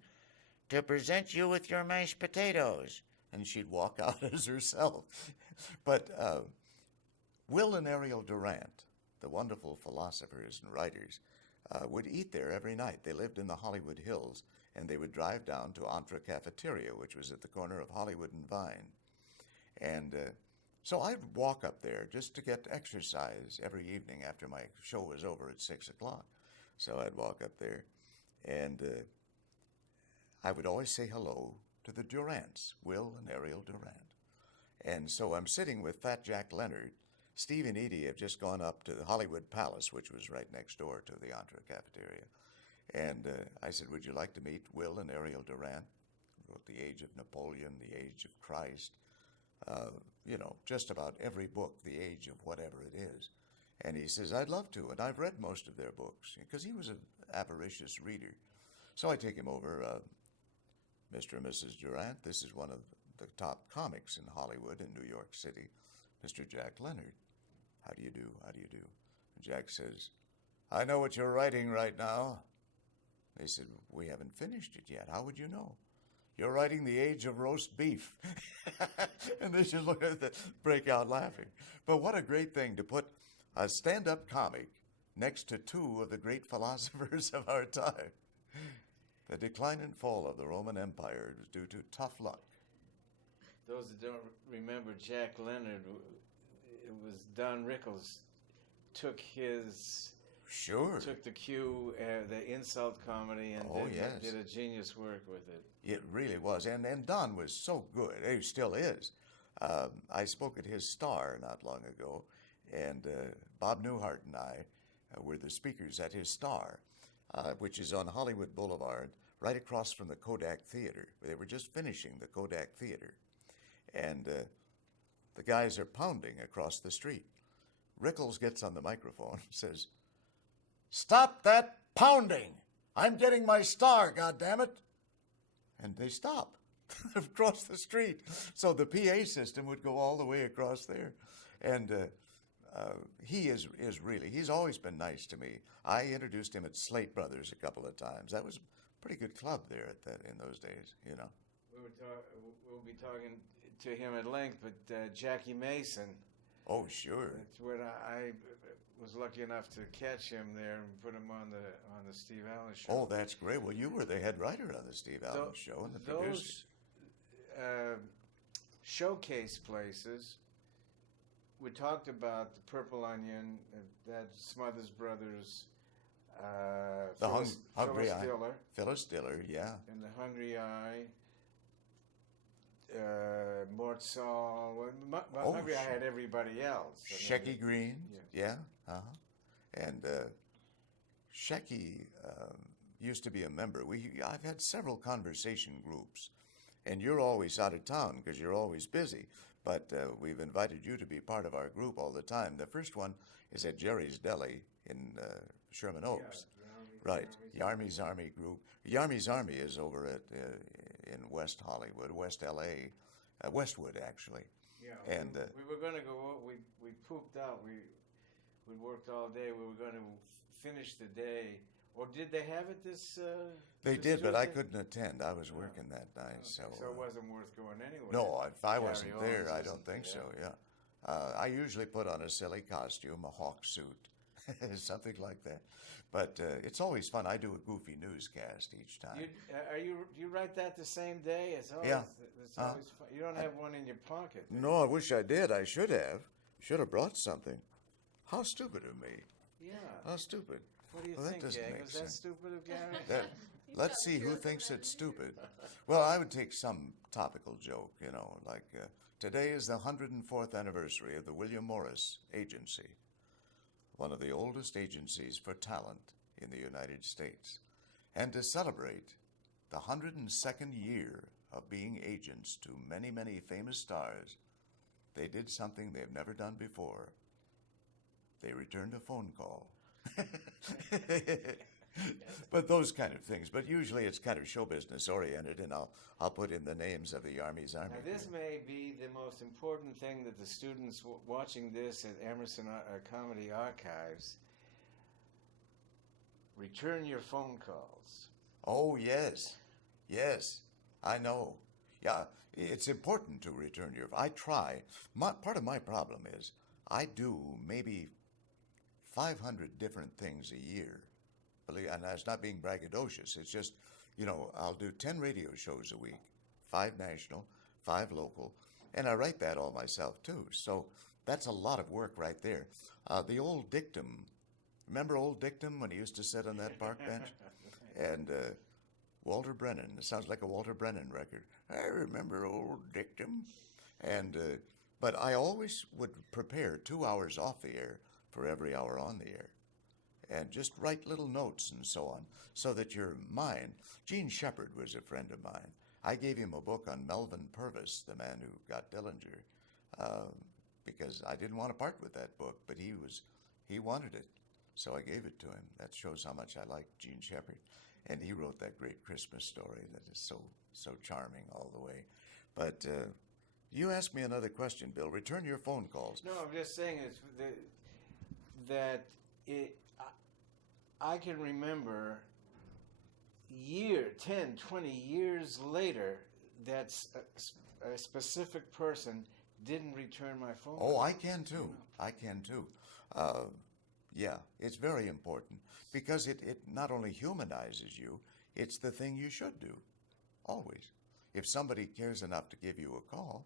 to present you with your mashed potatoes." And she'd walk out as herself. But Will and Ariel Durant, the wonderful philosophers and writers, would eat there every night. They lived in the Hollywood Hills, and they would drive down to Entre Cafeteria, which was at the corner of Hollywood and Vine. And so I'd walk up there just to get exercise every evening after my show was over at 6 o'clock. So I'd walk up there, and I would always say hello to the Durants, Will and Ariel Durant. And so I'm sitting with Fat Jack Leonard. Steve and Edie have just gone up to the Hollywood Palace, which was right next door to the Entre Cafeteria. And I said, "Would you like to meet Will and Ariel Durant?" Wrote The Age of Napoleon, The Age of Christ, just about every book, the age of whatever it is. And he says, "I'd love to," and I've read most of their books, because he was an avaricious reader. So I take him over, "Mr. and Mrs. Durant, this is one of the top comics in Hollywood and New York City, Mr. Jack Leonard. How do you do? How do you do?" And Jack says, "I know what you're writing right now." They said, "We haven't finished it yet. How would you know?" "You're writing The Age of Roast Beef." And they just look at it, break out laughing. But what a great thing to put a stand-up comic next to two of the great philosophers of our time. The decline and fall of the Roman Empire was due to tough luck. those that don't remember Jack Leonard, it was Don Rickles took Sure. the cue, the insult comedy, and Oh, yes. did a genius work with it. It really was. And Don was so good. He still is. I spoke at his Star not long ago, and Bob Newhart and I were the speakers at his Star, which is on Hollywood Boulevard, right across from the Kodak Theater. They were just finishing the Kodak Theater. And the guys are pounding across the street. Rickles gets on the microphone and says, "Stop that pounding! I'm getting my Star, goddammit!" And they stop across the street. So the PA system would go all the way across there. And he is really, he's always been nice to me. I introduced him at Slate Brothers a couple of times. That was a pretty good club there in those days, you know. We'll be talking to him at length, but Jackie Mason. Oh, sure. That's when I was lucky enough to catch him there and put him on the Steve Allen show. Oh, that's great. Well, you were the head writer on the Steve Allen show and the producer. Those showcase places, we talked about the Purple Onion, that Smothers Brothers, The Phyllis Hungry Eye. Diller, Phyllis Diller, yeah. and the Hungry Eye. Mort Saul. Hungry Eye had everybody else. Shecky Green, Yeah. yeah. And Shecky used to be a member. I've had several conversation groups, and you're always out of town because you're always busy. But we've invited you to be part of our group all the time. The first one is at Jerry's Deli in Sherman Oaks. Right, Yarmy's Army group. Yarmy's Army is over at in West Hollywood, West L.A., Westwood actually. Yeah, and we were going to go. We pooped out. We worked all day. We were going to finish the day. Or did they have it this? They this did, but I Tuesday? couldn't attend. I was working that night, so it wasn't worth going anyway. no, if I Gary wasn't there, Owens I isn't don't think there. so. Yeah, I usually put on a silly costume, a hawk suit, something like that. But it's always fun. I do a goofy newscast each time. Do you write that the same day? It's always, Yeah. It's always fun. You don't have one in your pocket. do you? No, I wish I did. I should have. Should have brought something. How stupid of me. Yeah. How stupid. What do you Well, that think, doesn't Gag? make Was that sense. stupid of Gary? That, He's let's got see who jokes thinks about it's it. stupid. Well, I would take some topical joke, you know, like today is the 104th anniversary of the William Morris Agency, one of the oldest agencies for talent in the United States. And to celebrate the 102nd year of being agents to many, many famous stars, they did something they've never done before. They returned a phone call. But those kind of things. But usually it's kind of show business oriented, and I'll put in the names of the Army's Army. Now, this may be the most important thing that the students watching this at Emerson Comedy Archives return your phone calls. Oh, yes. Yes, I know. Yeah, it's important to return your... I try. Part of my problem is I do maybe 500 different things a year. And that's not being braggadocious. It's just, you know, I'll do 10 radio shows a week, 5 national, 5 local, and I write that all myself, too. So that's a lot of work right there. The old dictum, remember old dictum when he used to sit on that park bench? And Walter Brennan, it sounds like a Walter Brennan record. I remember old dictum. And but I always would prepare 2 hours off the air for every hour on the air, and just write little notes and so on, so that your mind... Gene Shepard was a friend of mine. I gave him a book on Melvin Purvis, the man who got Dillinger, because I didn't want to part with that book, but he wanted it, so I gave it to him. That shows how much I like Gene Shepard. And he wrote that great Christmas story that is so charming all the way. But you asked me another question, Bill. Return your phone calls. No, I'm just saying that I can remember 10, 20 years later that a specific person didn't return my phone call. Oh, I can too. I can too. Yeah, it's very important because it not only humanizes you, it's the thing you should do, always. If somebody cares enough to give you a call,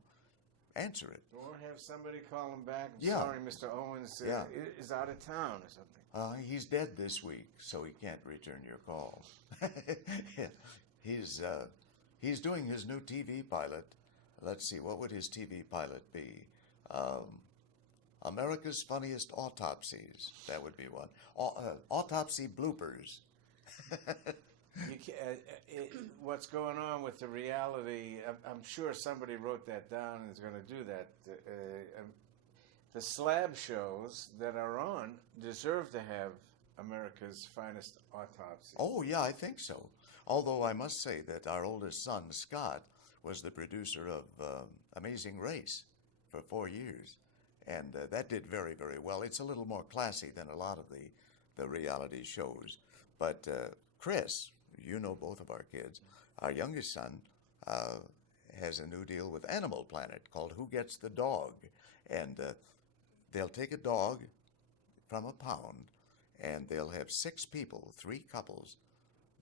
answer it. Or have somebody call him back. Yeah. Sorry, Mr. Owens Yeah. is out of town or something. He's dead this week, so he can't return your calls. He's doing his new TV pilot. Let's see, what would his TV pilot be? America's Funniest Autopsies. That would be one. Autopsy bloopers. What's going on with the reality? I'm sure somebody wrote that down and is going to do that. The slab shows that are on deserve to have America's Finest Autopsy. Oh, yeah, I think so. Although I must say that our oldest son, Scott, was the producer of Amazing Race for 4 years. And that did very, very well. It's a little more classy than a lot of the reality shows. But Chris, you know both of our kids, our youngest son has a new deal with Animal Planet called Who Gets the Dog? And they'll take a dog from a pound, and they'll have 6 people, 3 couples,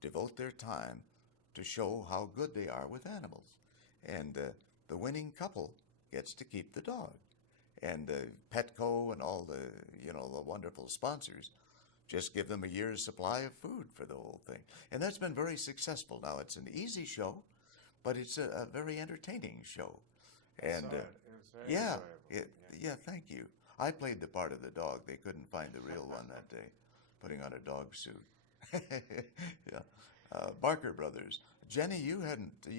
devote their time to show how good they are with animals. And the winning couple gets to keep the dog. And Petco and all the wonderful sponsors just give them a year's supply of food for the whole thing. And that's been very successful. Now, it's an easy show, but it's a very entertaining show. And It was very yeah, enjoyable. yeah, thank you. I played the part of the dog. They couldn't find the real one that day, putting on a dog suit. Yeah. Barker Brothers. Jenny, you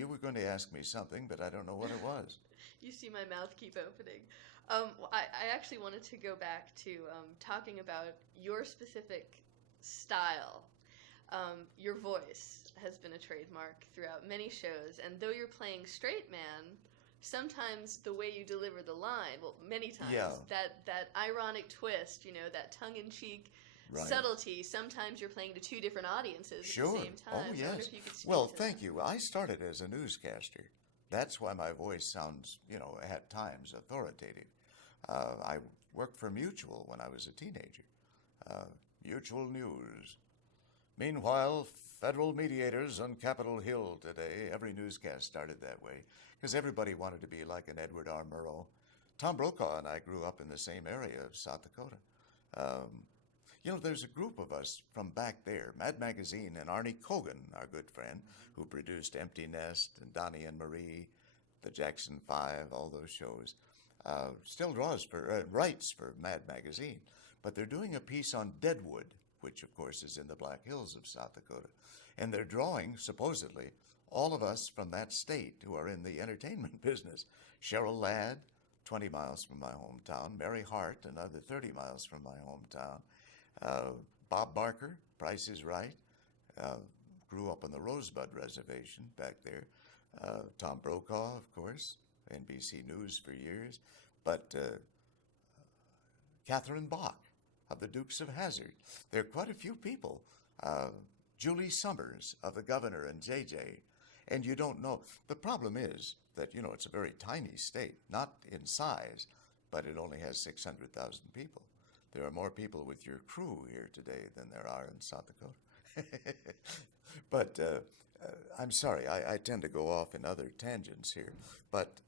were going to ask me something, but I don't know what it was. You see my mouth keep opening. I actually wanted to go back to talking about your specific style. Your voice has been a trademark throughout many shows, and though you're playing straight man, sometimes the way you deliver the line, well, many times, Yeah. that ironic twist, that tongue-in-cheek Right. subtlety, sometimes you're playing to 2 different audiences Sure. at the same time. Oh, So I wonder yes. if you could speak Well, to thank that. you. I started as a newscaster. That's why my voice sounds, at times authoritative. I worked for Mutual when I was a teenager. Mutual News. Meanwhile, federal mediators on Capitol Hill today. Every newscast started that way because everybody wanted to be like an Edward R. Murrow. Tom Brokaw and I grew up in the same area of South Dakota. There's a group of us from back there, Mad Magazine and Arnie Cogan, our good friend, who produced Empty Nest and Donnie and Marie, the Jackson 5, all those shows. Still writes for Mad Magazine. But they're doing a piece on Deadwood, which, of course, is in the Black Hills of South Dakota. And they're drawing, supposedly, all of us from that state who are in the entertainment business. Cheryl Ladd, 20 miles from my hometown. Mary Hart, another 30 miles from my hometown. Bob Barker, Price is Right, grew up on the Rosebud Reservation back there. Tom Brokaw, of course, NBC News for years. But Catherine Bach of the Dukes of Hazzard. There are quite a few people. Julie Summers of The Governor and JJ. And you don't know. The problem is that, it's a very tiny state, not in size, but it only has 600,000 people. There are more people with your crew here today than there are in South Dakota. But I'm sorry, I tend to go off in other tangents here. But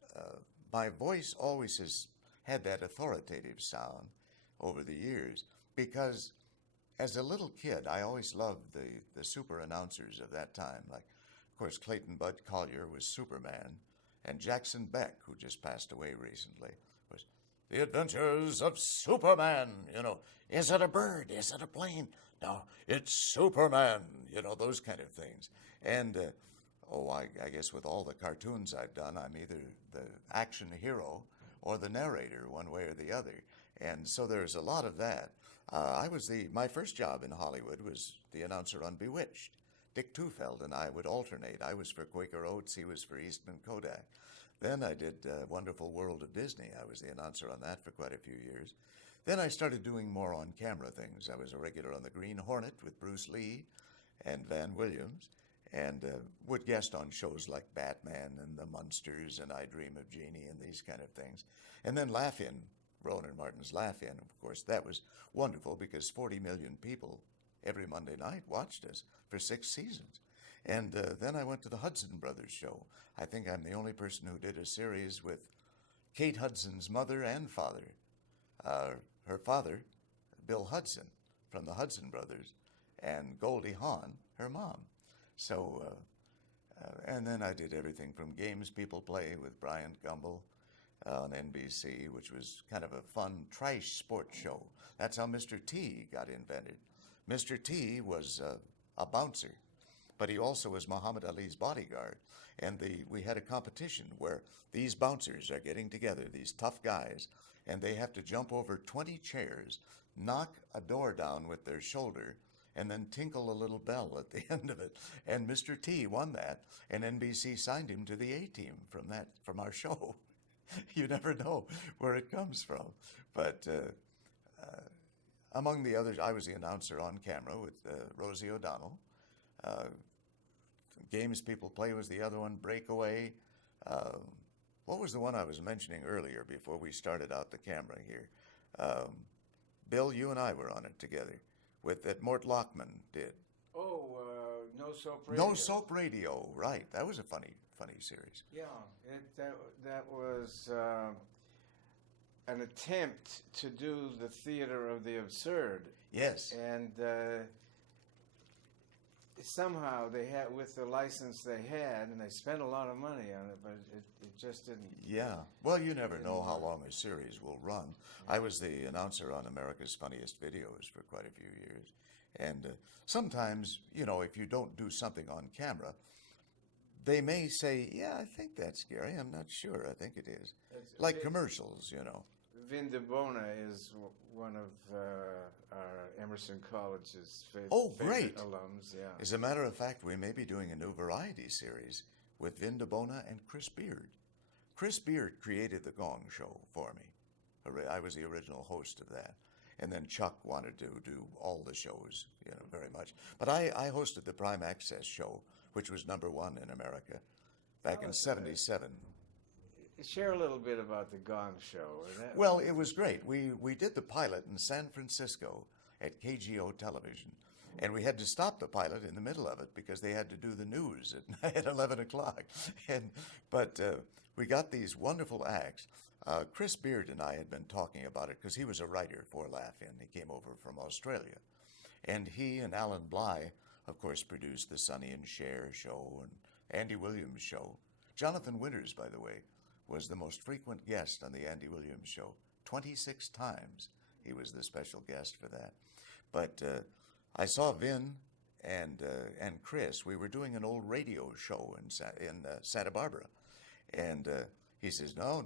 my voice always has had that authoritative sound over the years because as a little kid, I always loved the super announcers of that time. Like, of course, Clayton Bud Collier was Superman, and Jackson Beck, who just passed away recently, was The Adventures of Superman. Is it a bird? Is it a plane? No, it's Superman. Those kind of things. And, I guess with all the cartoons I've done, I'm either the action hero or the narrator, one way or the other. And so there's a lot of that. My first job in Hollywood was the announcer on Bewitched. Dick Tufeld and I would alternate. I was for Quaker Oats, he was for Eastman Kodak. Then I did Wonderful World of Disney. I was the announcer on that for quite a few years. Then I started doing more on-camera things. I was a regular on The Green Hornet with Bruce Lee and Van Williams, and would guest on shows like Batman and The Munsters and I Dream of Jeannie and these kind of things. And then Laugh-In, Rowan Martin's Laugh-In, of course. That was wonderful because 40 million people every Monday night watched us for 6 seasons. And then I went to the Hudson Brothers show. I think I'm the only person who did a series with Kate Hudson's mother and father. Her father, Bill Hudson, from the Hudson brothers, and Goldie Hawn, her mom. So, and then I did everything from Games People Play with Bryant Gumbel on NBC, which was kind of a fun trash sports show. That's how Mr. T got invented. Mr. T was a bouncer, but he also was Muhammad Ali's bodyguard. And we had a competition where these bouncers are getting together, these tough guys, and they have to jump over 20 chairs, knock a door down with their shoulder, and then tinkle a little bell at the end of it. And Mr. T won that, and NBC signed him to the A-team from our show. You never know where it comes from. But among the others, I was the announcer on camera with Rosie O'Donnell. Games People Play was the other one, Breakaway. What was the one I was mentioning earlier before we started out the camera here? Bill, you and I were on it together that Mort Lockman did. Oh, No Soap Radio. No Soap Radio, right. That was a funny series. Yeah, that was an attempt to do the theater of the absurd. Yes. And somehow they had, with the license they had, and they spent a lot of money on it, but it just didn't. Yeah. Well, you never know how long a series will run. I was the announcer on America's Funniest Videos for quite a few years. And sometimes, if you don't do something on camera, they may say, yeah, I think that's scary. I'm not sure. I think it is. Like commercials, Vin DeBona is one of our Emerson College's favorite great alums. Yeah. As a matter of fact, we may be doing a new variety series with Vin DeBona and Chris Beard. Chris Beard created The Gong Show for me. I was the original host of that. And then Chuck wanted to do all the shows, very much. But I hosted the Prime Access show, which was #1 in America back in '77. Share a little bit about the Gong Show. Well, it was great. We did the pilot in San Francisco at KGO Television, and we had to stop the pilot in the middle of it because they had to do the news at 11 o'clock. But we got these wonderful acts. Chris Beard and I had been talking about it because he was a writer for Laugh-In. He came over from Australia. And he and Alan Bly, of course, produced the Sonny and Cher show and Andy Williams show. Jonathan Winters, by the way, was the most frequent guest on the Andy Williams show. 26 times he was the special guest for that. But I saw Vin and Chris. We were doing an old radio show in Santa Barbara. And he says, no,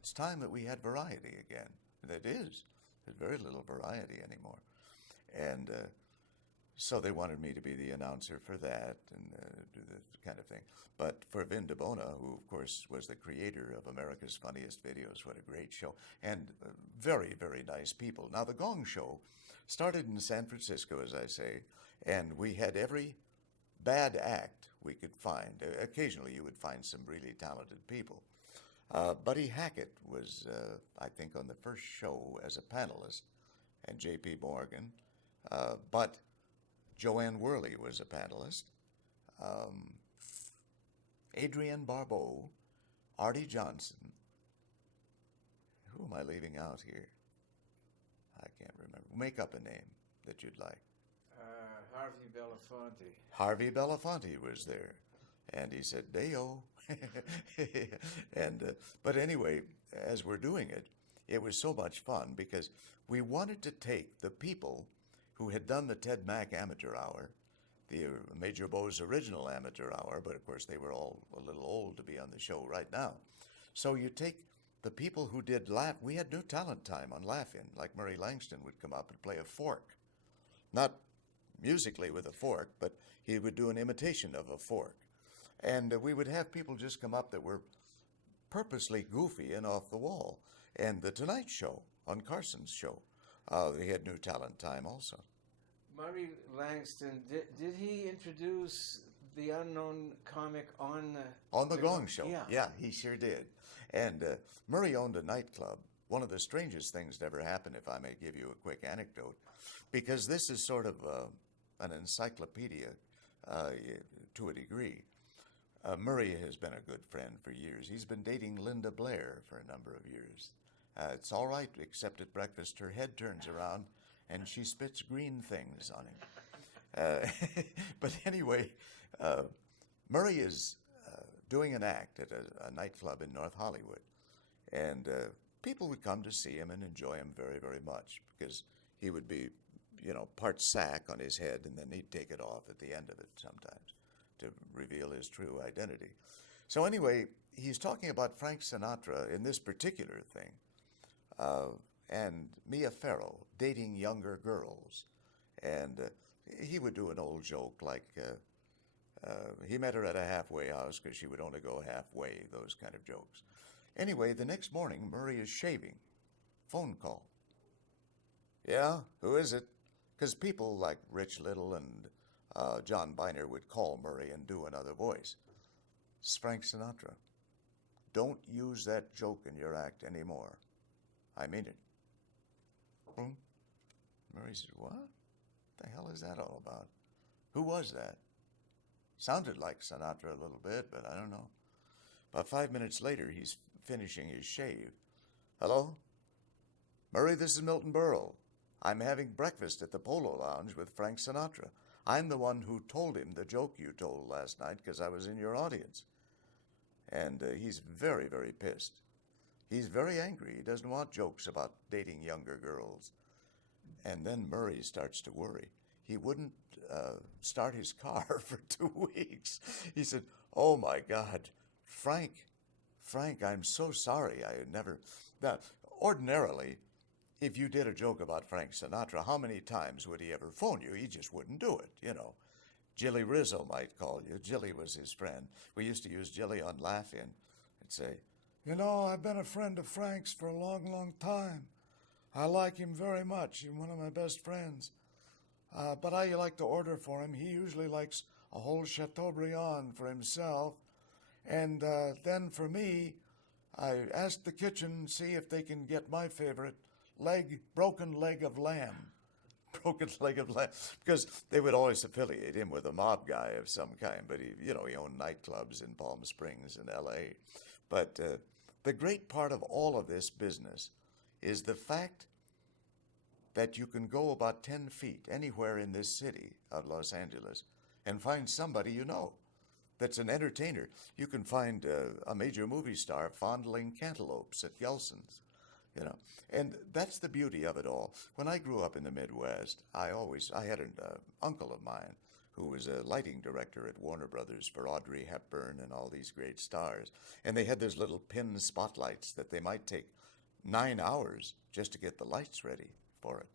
it's time that we had variety again. And it is. There's very little variety anymore. And so they wanted me to be the announcer for that and do this kind of thing. But for Vin DeBona, who, of course, was the creator of America's Funniest Videos, what a great show, and very, very nice people. Now, The Gong Show started in San Francisco, as I say, and we had every bad act we could find. Occasionally, you would find some really talented people. Buddy Hackett was, I think, on the first show as a panelist, and J.P. Morgan. But Joanne Worley was a panelist. Adrienne Barbeau, Artie Johnson. Who am I leaving out here? I can't remember. Make up a name that you'd like. Harvey Belafonte. Harvey Belafonte was there. And he said, Deo. But anyway, as we're doing it, it was so much fun because we wanted to take the people who had done the Ted Mack Amateur Hour, the Major Beau's original Amateur Hour, but of course they were all a little old to be on the show right now. So you take the people who did we had new talent time on Laugh-In, like Murray Langston would come up and play a fork. Not musically with a fork, but he would do an imitation of a fork. And we would have people just come up that were purposely goofy and off the wall. And The Tonight Show, on Carson's show, they had new talent time also. Murray Langston, did he introduce the unknown comic on the Gong Show? Yeah, he sure did. And Murray owned a nightclub. One of the strangest things that ever happened, if I may give you a quick anecdote, because this is sort of an encyclopedia to a degree. Murray has been a good friend for years. He's been dating Linda Blair for a number of years. It's all right, except at breakfast her head turns around and she spits green things on him. But anyway, Murray is doing an act at a nightclub in North Hollywood. And people would come to see him and enjoy him very, very much because he would be, part sack on his head and then he'd take it off at the end of it sometimes to reveal his true identity. So anyway, he's talking about Frank Sinatra in this particular thing, and Mia Farrow dating younger girls. And he would do an old joke like he met her at a halfway house because she would only go halfway, those kind of jokes. Anyway, the next morning, Murray is shaving. Phone call. Yeah, who is it? Because people like Rich Little and John Biner would call Murray and do another voice. It's Frank Sinatra. Don't use that joke in your act anymore. I mean it. Boom. Murray said, what? The hell is that all about? Who was that? Sounded like Sinatra a little bit, but I don't know. About 5 minutes later, he's finishing his shave. Hello? Murray, this is Milton Berle. I'm having breakfast at the Polo Lounge with Frank Sinatra. I'm the one who told him the joke you told last night because I was in your audience. And he's very, very pissed. He's very angry. He doesn't want jokes about dating younger girls. And then Murray starts to worry. He wouldn't start his car for 2 weeks. He said, oh, my God, Frank, I'm so sorry. I had never... Now, ordinarily, if you did a joke about Frank Sinatra, how many times would he ever phone you? He just wouldn't do it, Jilly Rizzo might call you. Jilly was his friend. We used to use Jilly on Laugh-In and say, I've been a friend of Frank's for a long, long time. I like him very much. He's one of my best friends. But I like to order for him. He usually likes a whole Chateaubriand for himself. And then for me, I asked the kitchen see if they can get my favorite broken leg of lamb. Broken leg of lamb. Because they would always affiliate him with a mob guy of some kind. But he owned nightclubs in Palm Springs and L.A. But the great part of all of this business is the fact that you can go about 10 feet anywhere in this city of Los Angeles and find somebody that's an entertainer. You can find a major movie star fondling cantaloupes at Gelson's, And that's the beauty of it all. When I grew up in the Midwest, I had an uncle of mine who was a lighting director at Warner Brothers for Audrey Hepburn and all these great stars. And they had those little pin spotlights that they might take 9 hours just to get the lights ready for it.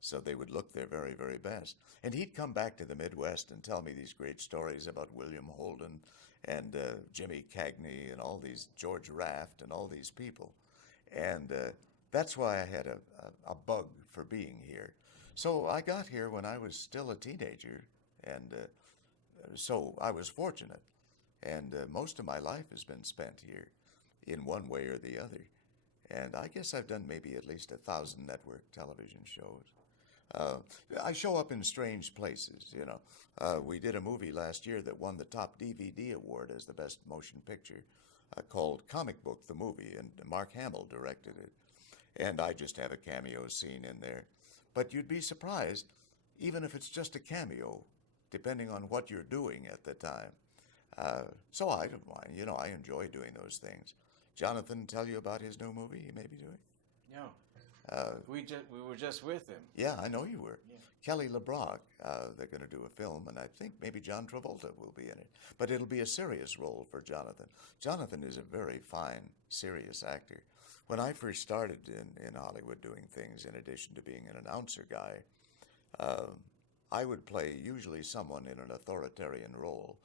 So they would look their very, very best. And he'd come back to the Midwest and tell me these great stories about William Holden and Jimmy Cagney and all these, George Raft and all these people. And that's why I had a bug for being here. So I got here when I was still a teenager, and so I was fortunate. And most of my life has been spent here in one way or the other. And I guess I've done maybe at least 1,000 network television shows. I show up in strange places, We did a movie last year that won the top DVD award as the best motion picture called Comic Book, the movie, and Mark Hamill directed it. And I just have a cameo scene in there. But you'd be surprised, even if it's just a cameo, depending on what you're doing at the time. So I don't mind, I enjoy doing those things. Jonathan tell you about his new movie he may be doing? No. We were just with him. Yeah, I know you were. Yeah. Kelly LeBrock, they're going to do a film, and I think maybe John Travolta will be in it. But it'll be a serious role for Jonathan. Jonathan is a very fine, serious actor. When I first started in Hollywood doing things, in addition to being an announcer guy, I would play usually someone in an authoritarian role,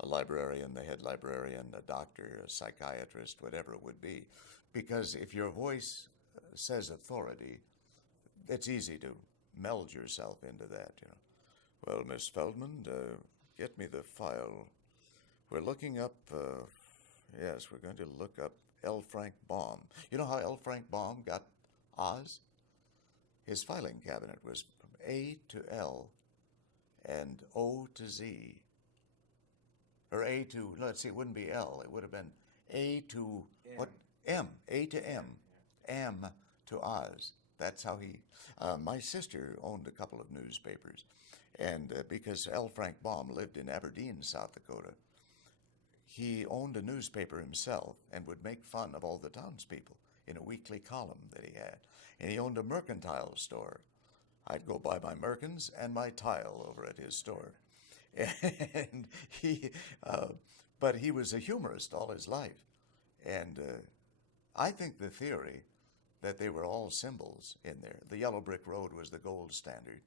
a librarian, the head librarian, a doctor, a psychiatrist, whatever it would be. Because if your voice says authority, it's easy to meld yourself into that, Well, Miss Feldman, get me the file. We're looking up, yes, we're going to look up L. Frank Baum. You know how L. Frank Baum got Oz? His filing cabinet was from A to L and O to Z. or A to, let's see, it wouldn't be L. It would have been A to, M. what? M. A to M. M to Oz. That's how he, my sister owned a couple of newspapers. And because L. Frank Baum lived in Aberdeen, South Dakota, he owned a newspaper himself and would make fun of all the townspeople in a weekly column that he had. And he owned a mercantile store. I'd go buy my merkins and my tile over at his store. And but he was a humorist all his life. And I think the theory that they were all symbols in there. The yellow brick road was the gold standard.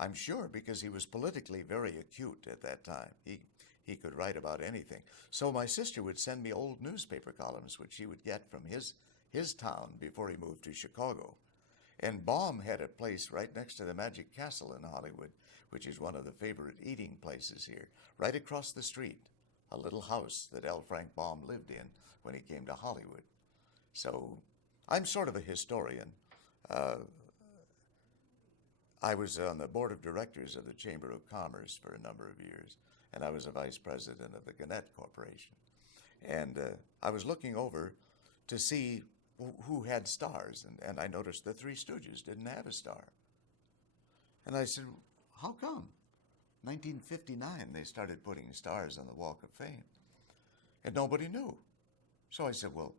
I'm sure because he was politically very acute at that time. He could write about anything. So my sister would send me old newspaper columns, which she would get from his town before he moved to Chicago. And Baum had a place right next to the Magic Castle in Hollywood, which is one of the favorite eating places here, right across the street, a little house that L. Frank Baum lived in when he came to Hollywood. So I'm sort of a historian. I was on the board of directors of the Chamber of Commerce for a number of years, and I was a vice president of the Gannett Corporation. And I was looking over to see who had stars, and I noticed the Three Stooges didn't have a star. And I said, how come? 1959, they started putting stars on the Walk of Fame, and nobody knew. So I said, well,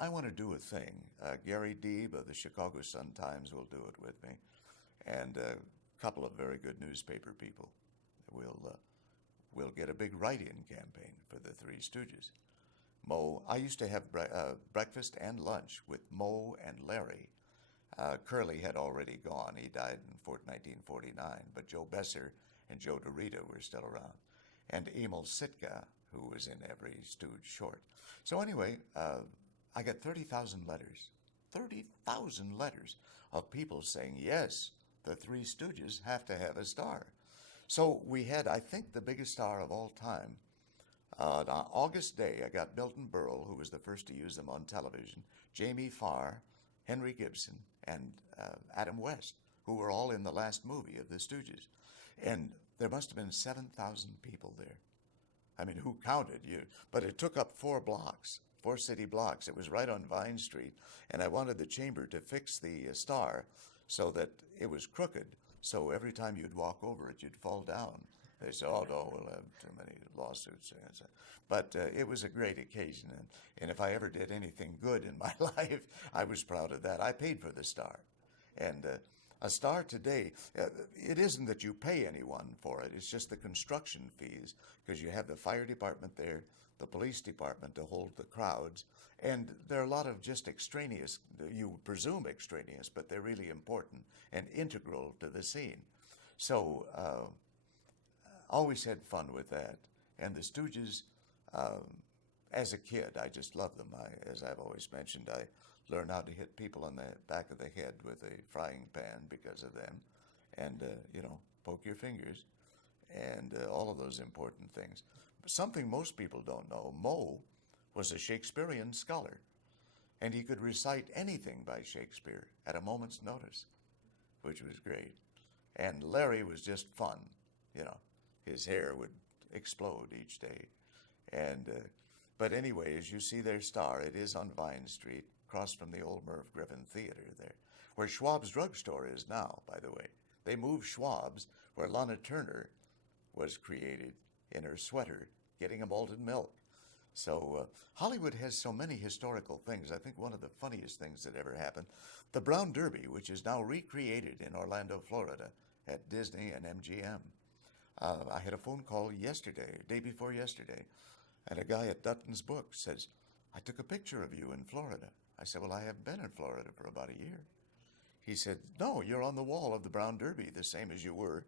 I want to do a thing. Gary Deeb of the Chicago Sun-Times will do it with me, and a couple of very good newspaper people. We'll get a big write-in campaign for the Three Stooges. Moe, I used to have breakfast and lunch with Moe and Larry. Curly had already gone. He died in 1949, but Joe Besser and Joe DeRita were still around. And Emil Sitka, who was in every Stooge short. So anyway, I got 30,000 letters. 30,000 letters of people saying, yes, the Three Stooges have to have a star. So we had, I think, the biggest star of all time. On August Day, I got Milton Berle, who was the first to use them on television, Jamie Farr, Henry Gibson, and Adam West, who were all in the last movie of the Stooges. And there must have been 7,000 people there. I mean, who counted? But it took up 4 city blocks. It was right on Vine Street, and I wanted the chamber to fix the star so that it was crooked, so every time you'd walk over it, you'd fall down. They said, oh, no, we'll have too many lawsuits. But it was a great occasion, and if I ever did anything good in my life, I was proud of that. I paid for the star. And a star today, it isn't that you pay anyone for it. It's just the construction fees, because you have the fire department there, the police department to hold the crowds, and there are a lot of just extraneous, you presume extraneous, but they're really important and integral to the scene. So always had fun with that. And the Stooges, as a kid, I just loved them. As I've always mentioned, I learned how to hit people on the back of the head with a frying pan because of them, and, poke your fingers, and all of those important things. Something most people don't know, Moe was a Shakespearean scholar, and he could recite anything by Shakespeare at a moment's notice, which was great. And Larry was just fun, His hair would explode each day. And but anyway, as you see their star, it is on Vine Street, across from the old Merv Griffin Theater there, where Schwab's drugstore is now, by the way. They moved Schwab's, where Lana Turner was created in her sweater, getting a malted milk. So Hollywood has so many historical things. I think one of the funniest things that ever happened, the Brown Derby, which is now recreated in Orlando, Florida, at Disney and MGM. I had a phone call day before yesterday, and a guy at Dutton's Book says, I took a picture of you in Florida. I said, well, I haven't been in Florida for about a year. He said, no, you're on the wall of the Brown Derby, the same as you were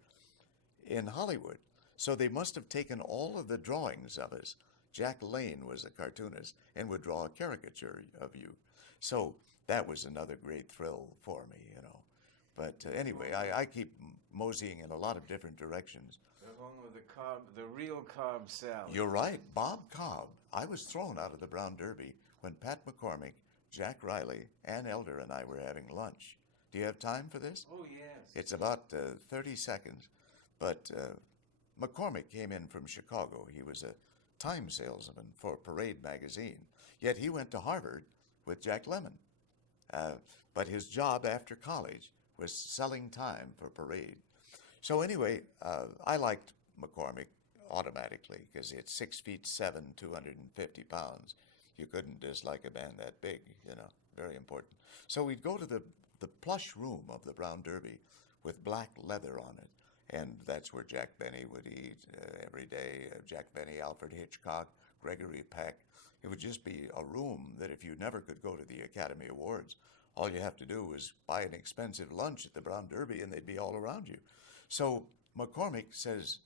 in Hollywood. So they must have taken all of the drawings of us. Jack Lane was a cartoonist and would draw a caricature of you. So that was another great thrill for me, But anyway, I keep moseying in a lot of different directions. Along with the real Cobb salad. You're right, Bob Cobb. I was thrown out of the Brown Derby when Pat McCormick, Jack Riley, Ann Elder, and I were having lunch. Do you have time for this? Oh, yes. It's about 30 seconds. But McCormick came in from Chicago. He was a time salesman for Parade magazine. Yet he went to Harvard with Jack Lemmon. But his job after college was selling time for Parade. So anyway, I liked McCormick automatically because it's 6'7", 250 pounds. You couldn't dislike a man that big, very important. So we'd go to the plush room of the Brown Derby with black leather on it. And that's where Jack Benny would eat every day. Jack Benny, Alfred Hitchcock, Gregory Peck. It would just be a room that if you never could go to the Academy Awards, all you have to do was buy an expensive lunch at the Brown Derby and they'd be all around you. So McCormick says,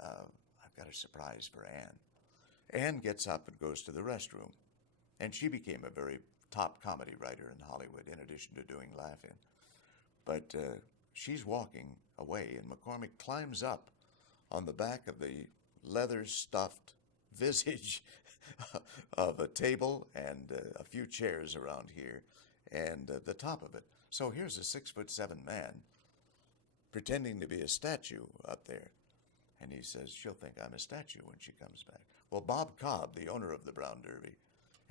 I've got a surprise for Anne. Anne gets up and goes to the restroom. And she became a very top comedy writer in Hollywood, in addition to doing Laugh-In. But she's walking away, and McCormick climbs up on the back of the leather-stuffed visage of a table and a few chairs around here, and the top of it. So here's a 6'7" man pretending to be a statue up there. And he says, she'll think I'm a statue when she comes back. Well, Bob Cobb, the owner of the Brown Derby,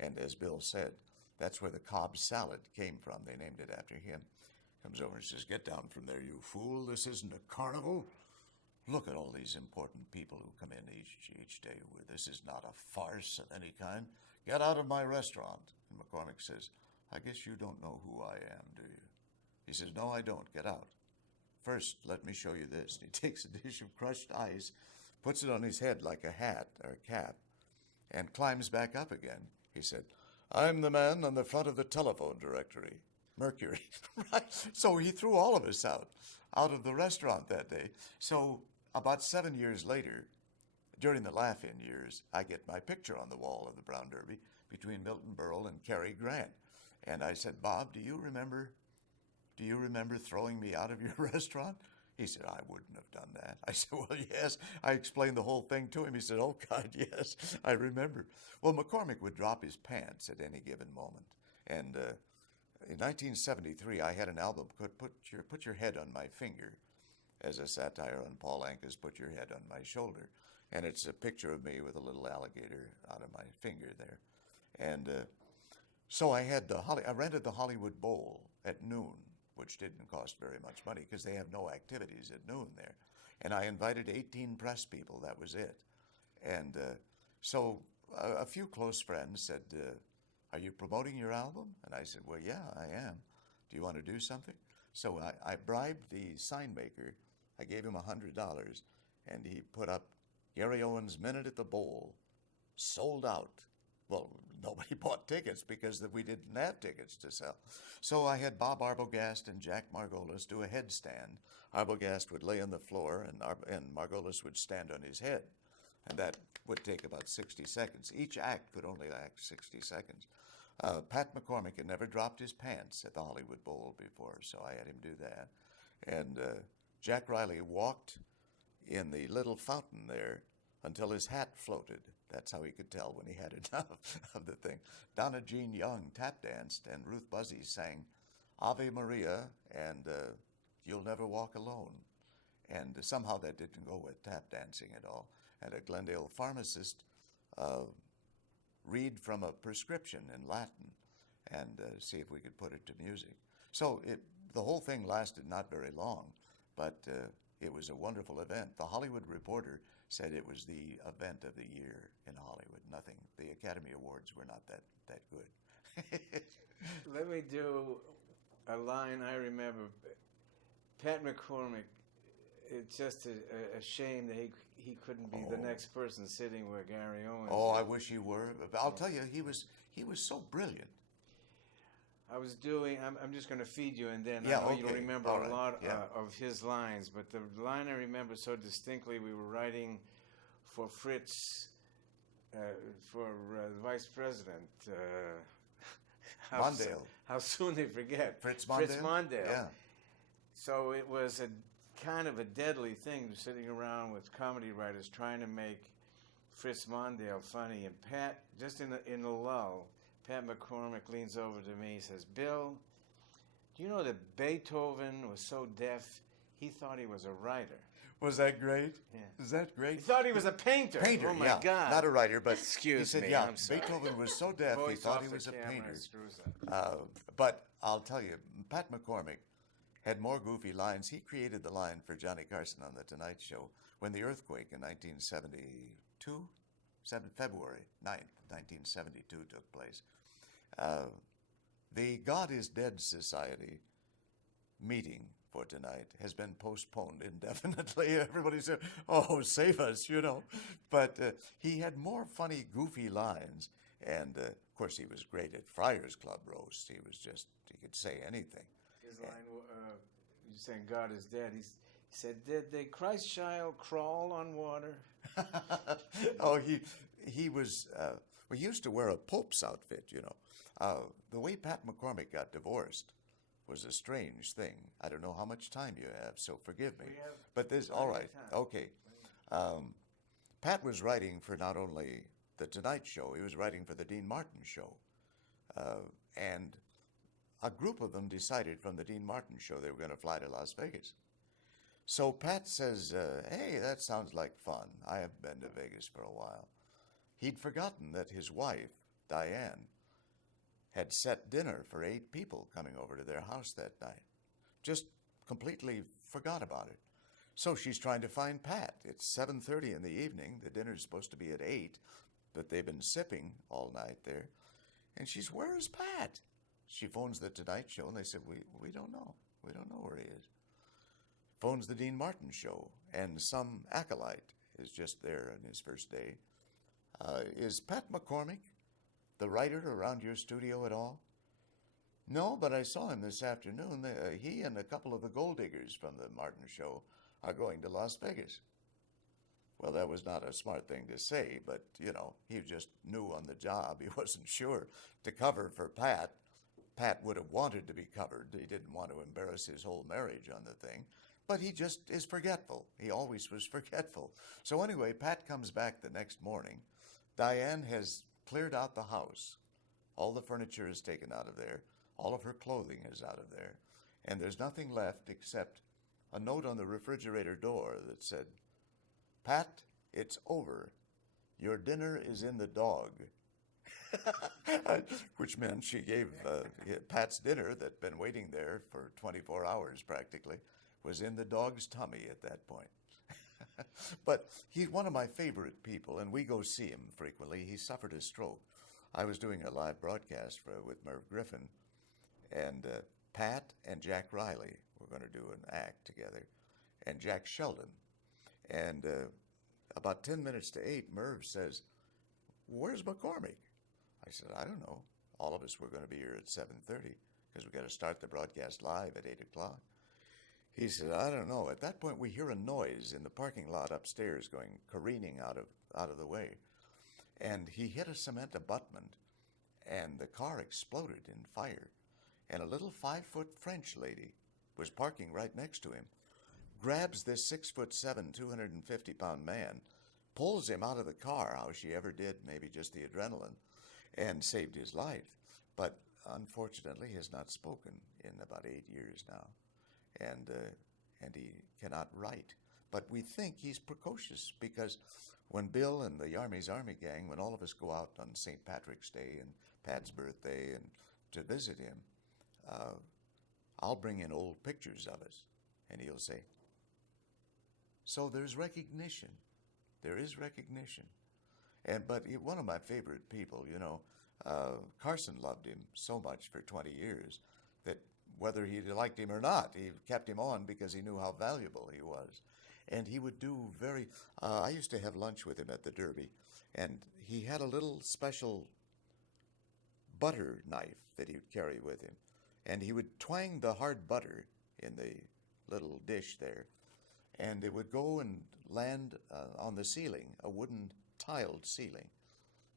and as Bill said, that's where the Cobb salad came from. They named it after him. Comes over and says, get down from there, you fool. This isn't a carnival. Look at all these important people who come in each day. This is not a farce of any kind. Get out of my restaurant. And McCormick says, I guess you don't know who I am, do you? He says, no, I don't. Get out. First, let me show you this. And he takes a dish of crushed ice, puts it on his head like a hat or a cap, and climbs back up again. He said, I'm the man on the front of the telephone directory. Mercury. Right? So he threw all of us out of the restaurant that day. So about 7 years later, during the Laugh-In years, I get my picture on the wall of the Brown Derby between Milton Berle and Cary Grant. And I said, Bob, do you remember throwing me out of your restaurant? He said, I wouldn't have done that. I said, well, yes. I explained the whole thing to him. He said, oh, God, yes, I remember. Well, McCormick would drop his pants at any given moment. And in 1973, I had an album called Put Your Head on My Finger, as a satire on Paul Anka's Put Your Head on My Shoulder. And it's a picture of me with a little alligator out of my finger there. And so I rented the Hollywood Bowl at noon, which didn't cost very much money because they have no activities at noon there. And I invited 18 press people. That was it. And so a few close friends said, are you promoting your album? And I said, well, yeah, I am. Do you want to do something? So I bribed the sign maker. I gave him $100, and he put up Gary Owens' Minute at the Bowl, sold out. Well, nobody bought tickets because we didn't have tickets to sell. So I had Bob Arbogast and Jack Margolis do a headstand. Arbogast would lay on the floor, and Margolis would stand on his head. And that would take about 60 seconds. Each act could only act 60 seconds. Pat McCormick had never dropped his pants at the Hollywood Bowl before, so I had him do that. And Jack Riley walked in the little fountain there until his hat floated. That's how he could tell when he had enough of the thing. Donna Jean Young tap danced, and Ruth Buzzy sang Ave Maria and You'll Never Walk Alone. And somehow that didn't go with tap dancing at all. And a Glendale pharmacist read from a prescription in Latin and see if we could put it to music. So the whole thing lasted not very long, but it was a wonderful event. The Hollywood Reporter said it was the event of the year in Hollywood. Nothing. The Academy Awards were not that good. Let me do a line I remember. Pat McCormick, it's just a shame that he couldn't be the next person sitting where Gary Owens Oh, is. I wish he were. I'll tell you, he was so brilliant. I was doing, I'm just going to feed you, and then Yeah, I know you'll okay. remember All a right. lot Yeah. of his lines, but the line I remember so distinctly, we were writing for Fritz, for the vice president. Mondale. How soon they forget. Fritz Mondale? Fritz Mondale. Yeah. So it was a kind of a deadly thing, sitting around with comedy writers trying to make Fritz Mondale funny. And Pat, just in the lull, Pat McCormick leans over to me and says, Bill, do you know that Beethoven was so deaf, he thought he was a writer? Was that great? Yeah. Is that He great? thought he was a painter. Painter, Oh my yeah. God. Not a writer, but he Excuse said, me, yeah, I'm sorry. Beethoven was so deaf he Voice thought off he the was a camera painter. screws up. But I'll tell you, Pat McCormick had more goofy lines. He created the line for Johnny Carson on The Tonight Show when the earthquake in 1972, February 9th, 1972 took place. The God is Dead Society meeting for tonight has been postponed indefinitely. Everybody said, oh, save us, you know. But he had more funny, goofy lines. And, of course, he was great at Friars Club roast. He could say anything. His line, you're saying God is dead. He said, did the Christ child crawl on water? Oh, he was, he used to wear a Pope's outfit, you know. The way Pat McCormick got divorced was a strange thing. I don't know how much time you have, so forgive me. We have But this, all right, okay. Pat was writing for not only The Tonight Show, he was writing for the Dean Martin Show. And a group of them decided from the Dean Martin Show they were going to fly to Las Vegas. So Pat says, hey, that sounds like fun. I have been to Vegas for a while. He'd forgotten that his wife, Diane, had set dinner for 8 people coming over to their house that night. Just completely forgot about it. So she's trying to find Pat. It's 7:30 in the evening. The dinner's supposed to be at 8, but they've been sipping all night there. And she's, where's Pat? She phones the Tonight Show, and they said, we don't know. We don't know where he is. Phones the Dean Martin Show, and some acolyte is just there on his first day. Is Pat McCormick the writer around your studio at all? No, but I saw him this afternoon. He and a couple of the gold diggers from the Martin Show are going to Las Vegas. Well, that was not a smart thing to say, but, you know, he just knew on the job. He wasn't sure to cover for Pat. Pat would have wanted to be covered. He didn't want to embarrass his whole marriage on the thing. But he just is forgetful. He always was forgetful. So anyway, Pat comes back the next morning. Diane has cleared out the house. All the furniture is taken out of there. All of her clothing is out of there. And there's nothing left except a note on the refrigerator door that said, Pat, it's over. Your dinner is in the dog. Which meant she gave Pat's dinner that'd been waiting there for 24 hours practically was in the dog's tummy at that point. But he's one of my favorite people, and we go see him frequently. He suffered a stroke. I was doing a live broadcast with Merv Griffin, and Pat and Jack Riley were going to do an act together, and Jack Sheldon. And about 10 minutes to 8, Merv says, where's McCormick? I said, I don't know. All of us were going to be here at 7:30 because we got to start the broadcast live at 8 o'clock. He said, I don't know. At that point, we hear a noise in the parking lot upstairs going careening out of the way. And he hit a cement abutment, and the car exploded in fire. And a little 5-foot French lady was parking right next to him, grabs this 6'7", 250-pound man, pulls him out of the car, how she ever did, maybe just the adrenaline, and saved his life. But unfortunately has not spoken in about 8 years now. And he cannot write. But we think he's precocious because when Bill and the Army's Army Gang, when all of us go out on St. Patrick's Day and Pat's birthday and to visit him, I'll bring in old pictures of us, and he'll say, so there's recognition. There is recognition. But one of my favorite people, you know, Carson loved him so much for 20 years that whether he liked him or not, he kept him on because he knew how valuable he was. And he would do I used to have lunch with him at the Derby, and he had a little special butter knife that he would carry with him. And he would twang the hard butter in the little dish there, and it would go and land on the ceiling, a wooden tiled ceiling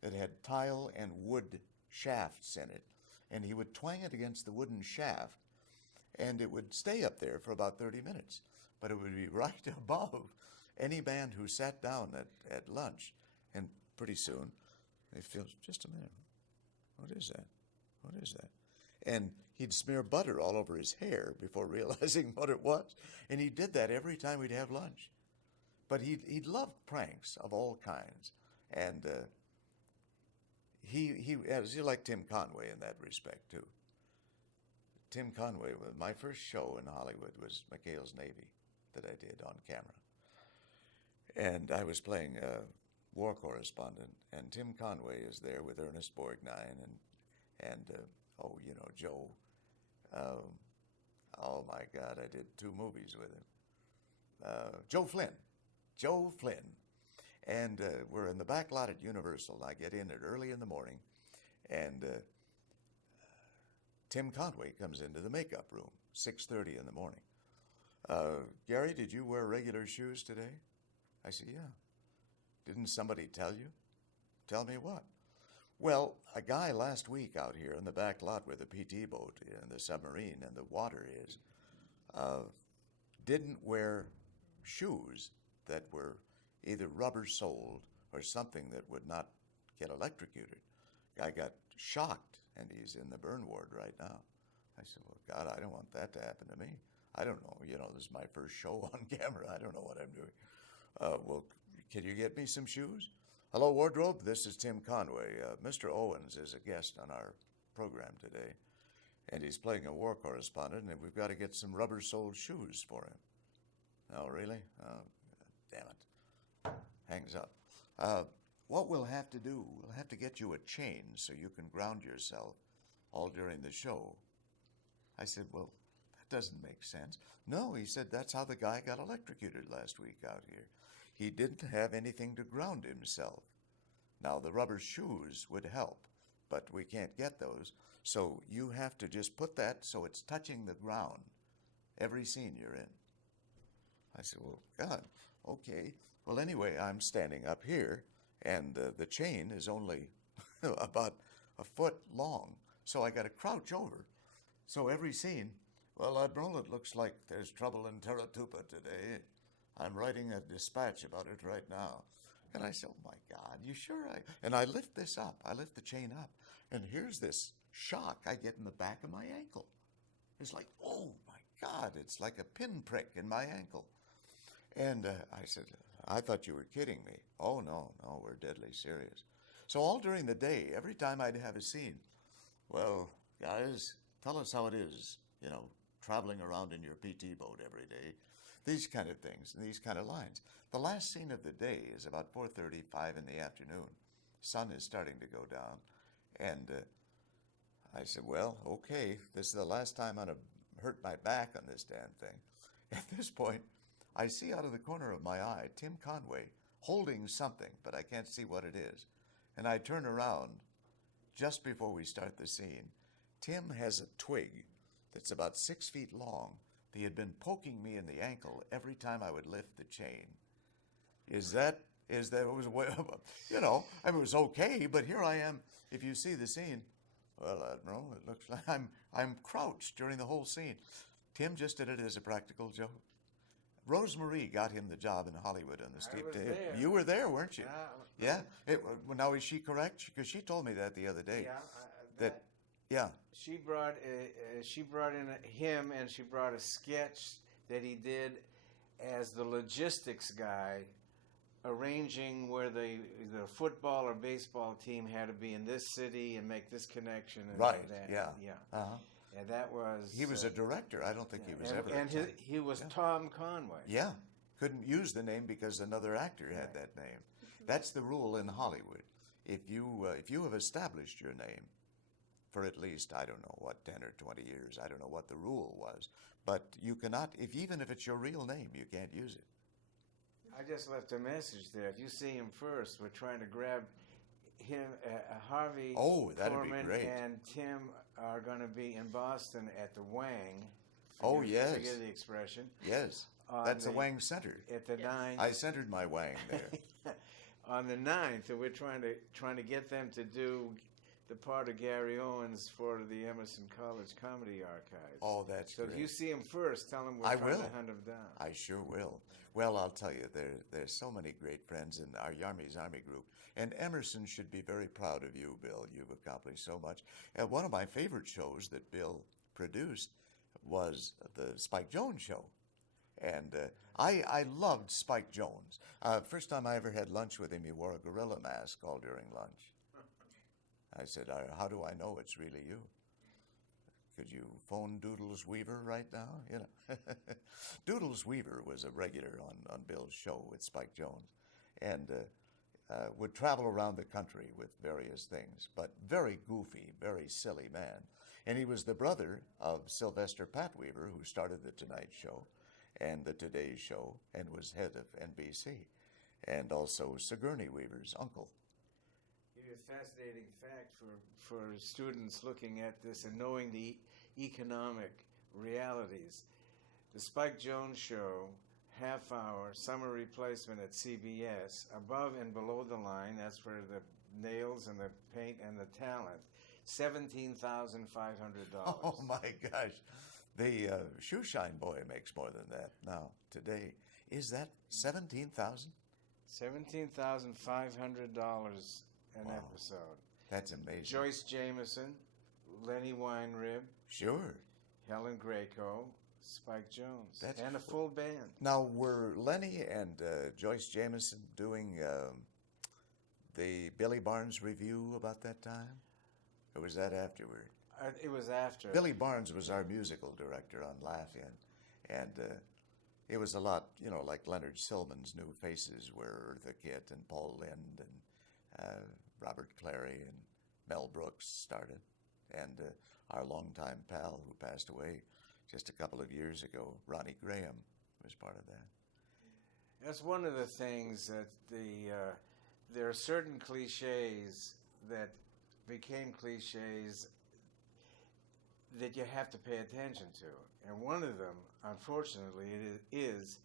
that had tile and wood shafts in it. And he would twang it against the wooden shaft, and it would stay up there for about 30 minutes. But it would be right above any band who sat down at lunch. And pretty soon, they feel, just a minute, what is that? What is that? And he'd smear butter all over his hair before realizing what it was. And he did that every time we'd have lunch. But he loved pranks of all kinds, and he as you like Tim Conway in that respect too. Tim Conway, my first show in Hollywood was McHale's Navy that I did on camera, and I was playing a war correspondent, and Tim Conway is there with Ernest Borgnine and Joe. Oh my God, I did 2 movies with him. Joe Flynn. And we're in the back lot at Universal. I get in early in the morning, and Tim Conway comes into the makeup room, 6:30 in the morning. Gary, did you wear regular shoes today? I said, yeah. Didn't somebody tell you? Tell me what? Well, a guy last week out here in the back lot where the PT boat and the submarine and the water is, didn't wear shoes that were either rubber-soled or something that would not get electrocuted. Guy got shocked, and he's in the burn ward right now. I said, well, God, I don't want that to happen to me. I don't know. This is my first show on camera. I don't know what I'm doing. Well, can you get me some shoes? Hello, wardrobe. This is Tim Conway. Mr. Owens is a guest on our program today, and he's playing a war correspondent, and we've got to get some rubber-soled shoes for him. Oh, really? Oh, damn it. Hangs up. What we'll have to do, we'll have to get you a chain so you can ground yourself all during the show. I said, well, that doesn't make sense. No, he said, that's how the guy got electrocuted last week out here. He didn't have anything to ground himself. Now, the rubber shoes would help, but we can't get those. So you have to just put that so it's touching the ground every scene you're in. I said, well, God, okay. Well, anyway, I'm standing up here, and the chain is only about a foot long, so I got to crouch over. So every scene, well, Admiral, it looks like there's trouble in Terratupa today. I'm writing a dispatch about it right now. And I said, oh, my God, you sure? And I lift this up. I lift the chain up, and here's this shock I get in the back of my ankle. It's like, oh, my God, it's like a pinprick in my ankle. And I said, I thought you were kidding me. Oh, no, we're deadly serious. So all during the day, every time I'd have a scene, well, guys, tell us how it is, traveling around in your PT boat every day. These kind of things, and these kind of lines. The last scene of the day is about 4:35 in the afternoon. Sun is starting to go down. And I said, well, okay, this is the last time I'm going to hurt my back on this damn thing. At this point, I see out of the corner of my eye Tim Conway holding something, but I can't see what it is. And I turn around just before we start the scene. Tim has a twig that's about 6 feet long. He had been poking me in the ankle every time I would lift the chain. It was okay, but here I am. If you see the scene, well, Admiral, it looks like I'm crouched during the whole scene. Tim just did it as a practical joke. Rosemary got him the job in Hollywood on the steep day. There. You were there, weren't you? Yeah. Now, is she correct? Because she told me that the other day. Yeah. She brought in him, and she brought a sketch that he did as the logistics guy, arranging where the football or baseball team had to be in this city and make this connection. And right. That. Yeah. Uh-huh. And that was... He was a director. I don't think he was ever... And he was Tom Conway. Yeah. Couldn't use the name because another actor had that name. That's the rule in Hollywood. If you have established your name for at least, I don't know what, 10 or 20 years, I don't know what the rule was, but you cannot, even if it's your real name, you can't use it. I just left a message there. If you see him first, we're trying to grab him, Harvey Korman great. And Tim are going to be in Boston at the Wang. Yes. Forget the expression. Yes. That's the Wang Center. At the 9th. I centered my Wang there. On the 9th, and we're trying to get them to do the part of Gary Owens for the Emerson College Comedy Archives. Oh, that's so great. If you see him first, tell him we're trying to hunt him down. I sure will. Well, I'll tell you, there's so many great friends in our Yarmy's Army group, and Emerson should be very proud of you, Bill. You've accomplished so much. One of my favorite shows that Bill produced was the Spike Jones show. And I loved Spike Jones. First time I ever had lunch with him, he wore a gorilla mask all during lunch. I said, how do I know it's really you? Could you phone Doodles Weaver right now? You know, Doodles Weaver was a regular on Bill's show with Spike Jones, and would travel around the country with various things, but very goofy, very silly man. And he was the brother of Sylvester Patweaver, who started the Tonight Show and the Today Show and was head of NBC, and also Sigourney Weaver's uncle. A fascinating fact for students looking at this and knowing the economic realities. The Spike Jones Show, half-hour summer replacement at CBS, above and below the line, that's for the nails and the paint and the talent, $17,500. Oh my gosh. The Shoeshine Boy makes more than that now, today. Is that $17,000? $17,500 an Wow. episode. That's amazing. Joyce Jameson, Lenny Weinrib, Sure. Helen Greco, Spike Jones, That's and a full band. Now, were Lenny and Joyce Jameson doing the Billy Barnes review about that time? Or was that afterward? It was after. Billy Barnes was our musical director on Laugh-In, and it was a lot, you know, like Leonard Sillman's New Faces, where Eartha Kitt and Paul Lynde and Robert Clary and Mel Brooks started, and our longtime pal who passed away just a couple of years ago, Ronnie Graham, was part of that. That's one of the things that there are certain cliches that became cliches that you have to pay attention to. And one of them, unfortunately, it is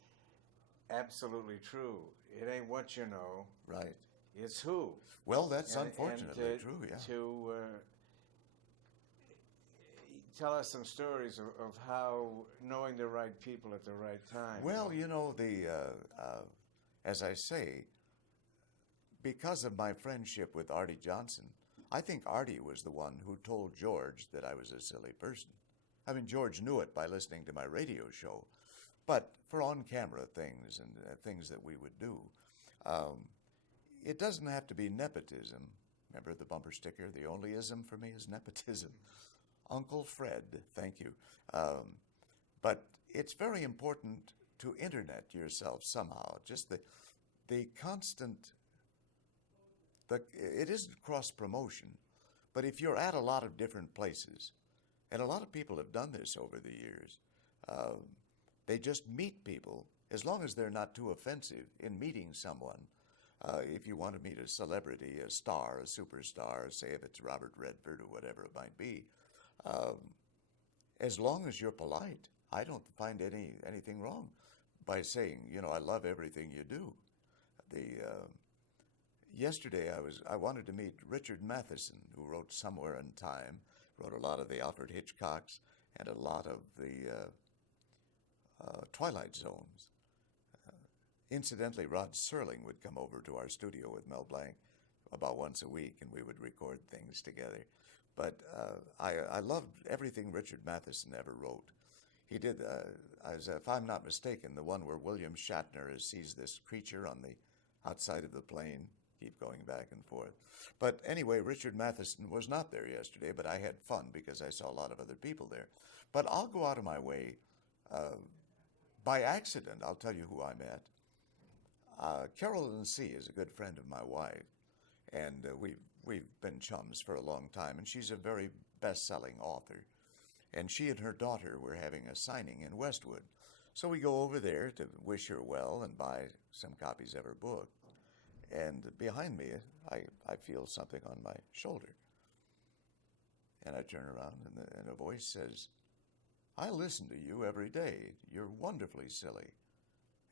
absolutely true. It ain't what you know, Right. it's who. Well, that's And- unfortunately and true, yeah. To tell us some stories of how knowing the right people at the right time. Well, you know, as I say, because of my friendship with Artie Johnson, I think Artie was the one who told George that I was a silly person. I mean, George knew it by listening to my radio show, but for on-camera things and things that we would do, it doesn't have to be nepotism. Remember the bumper sticker? The only ism for me is nepotism. Uncle Fred, thank you. But it's very important to internet yourself somehow. Just the constant, it isn't cross-promotion, but if you're at a lot of different places, and a lot of people have done this over the years, they just meet people, as long as they're not too offensive in meeting someone. If you want to meet a celebrity, a star, a superstar, say if it's Robert Redford or whatever it might be, as long as you're polite, I don't find anything wrong by saying, you know, I love everything you do. Yesterday I wanted to meet Richard Matheson, who wrote Somewhere in Time, wrote a lot of the Alfred Hitchcocks and a lot of the Twilight Zones. Incidentally, Rod Serling would come over to our studio with Mel Blanc about once a week, and we would record things together. But I loved everything Richard Matheson ever wrote. He did, if I'm not mistaken, the one where William Shatner sees this creature on the outside of the plane, keep going back and forth. But anyway, Richard Matheson was not there yesterday, but I had fun because I saw a lot of other people there. But I'll go out of my way. By accident, I'll tell you who I met. Carolyn C. is a good friend of my wife, and we've been chums for a long time, and she's a very best-selling author. And she and her daughter were having a signing in Westwood. So we go over there to wish her well and buy some copies of her book. And behind me, I feel something on my shoulder. And I turn around, and a voice says, "I listen to you every day. You're wonderfully silly."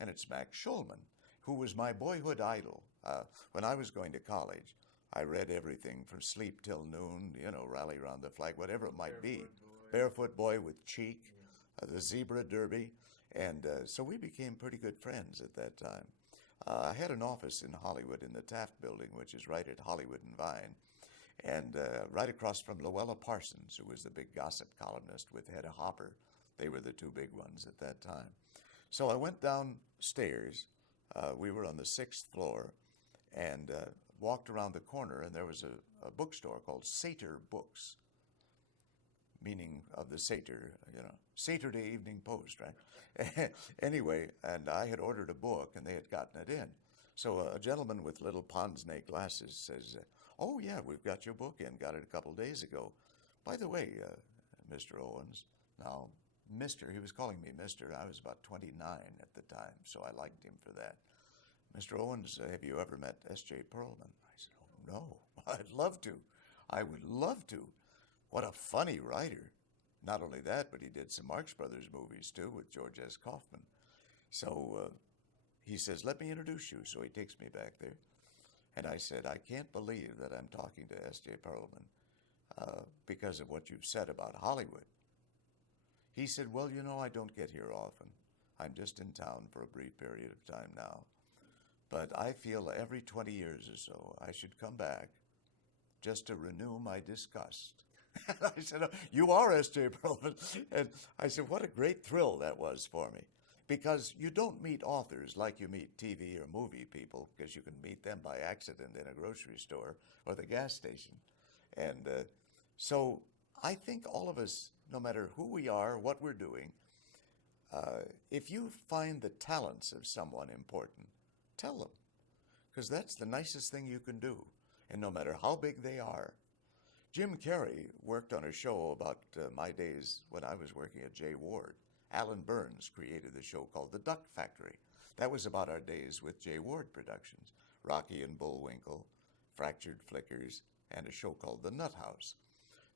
And it's Max Schulman, who was my boyhood idol. When I was going to college, I read everything from Sleep Till Noon, you know, Rally Round the Flag, whatever it might be. Barefoot Boy with Cheek, the Zebra Derby. And so we became pretty good friends at that time. I had an office in Hollywood in the Taft Building, which is right at Hollywood and Vine, and right across from Luella Parsons, who was the big gossip columnist with Hedda Hopper. They were the two big ones at that time. So I went downstairs. We were on the 6th floor, and walked around the corner, and there was a bookstore called Satyr Books, meaning of the satyr, Saturday Evening Post, right? Anyway, and I had ordered a book, and they had gotten it in. So a gentleman with little pince-nez glasses says, "Oh yeah, we've got your book in. Got it a couple days ago. By the way, Mr. Owens." Now, Mr. He was calling me Mr. I was about 29 at the time, so I liked him for that. "Mr. Owens, have you ever met S.J. Perlman?" I said, "Oh no, I'd love to. I would love to. What a funny writer. Not only that, but he did some Marx Brothers movies too with George S. Kaufman." So he says, "Let me introduce you." So he takes me back there. And I said, "I can't believe that I'm talking to S.J. Perlman because of what you've said about Hollywood." He said, "Well, I don't get here often. I'm just in town for a brief period of time now. But I feel every 20 years or so I should come back just to renew my disgust." And I said, "Oh, you are S.J. Perlman." And I said, what a great thrill that was for me. Because you don't meet authors like you meet TV or movie people, because you can meet them by accident in a grocery store or the gas station. And so I think all of us, no matter who we are, what we're doing, if you find the talents of someone important, tell them. Because that's the nicest thing you can do. And no matter how big they are. Jim Carrey worked on a show about my days when I was working at J. Ward. Alan Burns created the show called The Duck Factory. That was about our days with J. Ward Productions, Rocky and Bullwinkle, Fractured Flickers, and a show called The Nut House.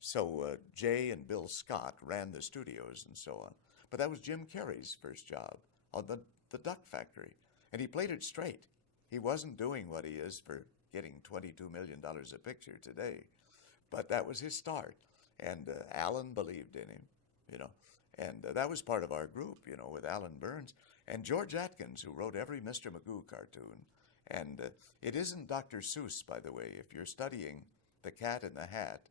So Jay and Bill Scott ran the studios and so on. But that was Jim Carrey's first job on the Duck Factory. And he played it straight. He wasn't doing what he is for getting $22 million a picture today. But that was his start. And Alan believed in him, And that was part of our group, with Alan Burns. And George Atkins, who wrote every Mr. Magoo cartoon. And it isn't Dr. Seuss, by the way. If you're studying The Cat in the Hat,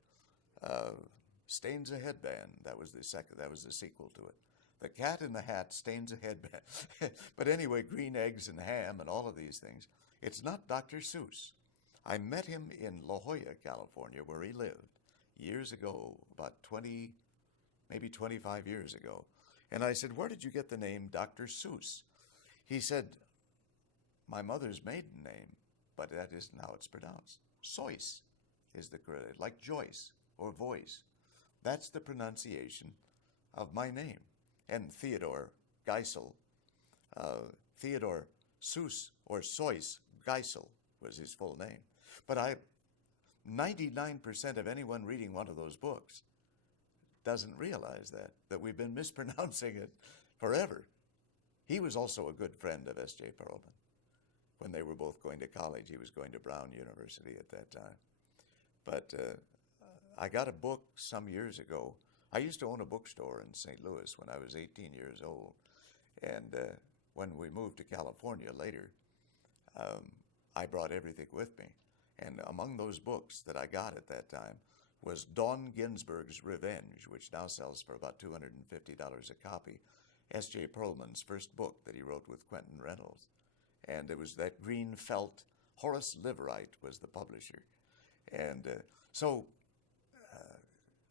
Stains a Headband, that was the sequel to it. The Cat in the Hat stains a headband. But anyway, green eggs and ham and all of these things. It's not Dr. Seuss. I met him in La Jolla, California, where he lived years ago, about 20, maybe 25 years ago. And I said, "Where did you get the name Dr. Seuss?" He said, "My mother's maiden name, but that isn't how it's pronounced. Seuss is the correct, like Joyce or voice. That's the pronunciation of my name." And Theodore Geisel, Theodore Seuss or Seuss Geisel was his full name. But 99% of anyone reading one of those books doesn't realize that we've been mispronouncing it forever. He was also a good friend of S.J. Perlman. When they were both going to college, he was going to Brown University at that time. But I got a book some years ago. I used to own a bookstore in St. Louis when I was 18 years old. And when we moved to California later, I brought everything with me. And among those books that I got at that time was Dawn Ginsburg's Revenge, which now sells for about $250 a copy, S.J. Perlman's first book that he wrote with Quentin Reynolds. And it was that green felt. Horace Liverite was the publisher. And so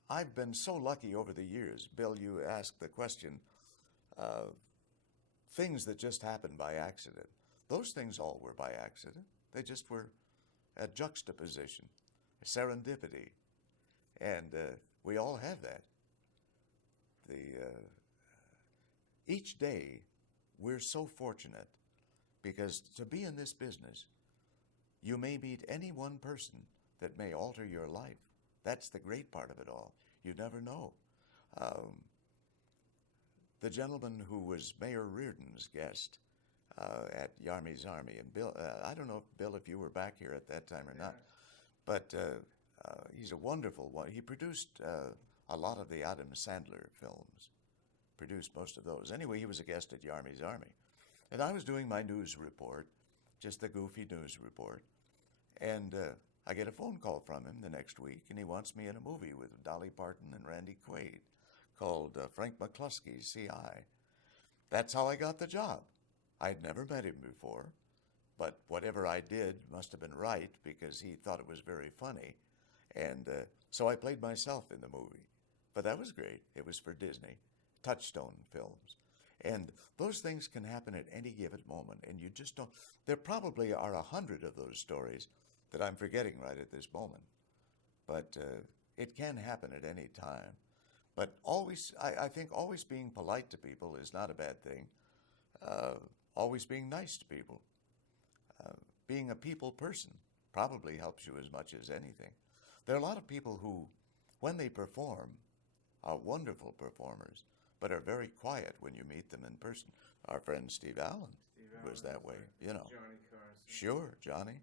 I've been so lucky over the years. Bill, you asked the question, things that just happened by accident. Those things all were by accident. They just were a juxtaposition, a serendipity. And we all have that. Each day, we're so fortunate because to be in this business, you may meet any one person that may alter your life. That's the great part of it all. You never know. The gentleman who was Mayor Reardon's guest at Yarmy's Army, and Bill, I don't know, Bill, if you were back here at that time or not, but he's a wonderful one. He produced a lot of the Adam Sandler films, produced most of those. Anyway, he was a guest at Yarmy's Army. And I was doing my news report, just the goofy news report, and I get a phone call from him the next week, and he wants me in a movie with Dolly Parton and Randy Quaid called Frank McCluskey's C.I. That's how I got the job. I'd never met him before, but whatever I did must have been right because he thought it was very funny. And so I played myself in the movie. But that was great. It was for Disney, Touchstone Films. And those things can happen at any given moment, and you just don't. There probably are 100 of those stories that I'm forgetting right at this moment. But it can happen at any time. But always, I think always being polite to people is not a bad thing. Always being nice to people. Being a people person probably helps you as much as anything. There are a lot of people who, when they perform, are wonderful performers, but are very quiet when you meet them in person. Our friend Steve Allen was that way, you know. Johnny Carson. Sure, Johnny.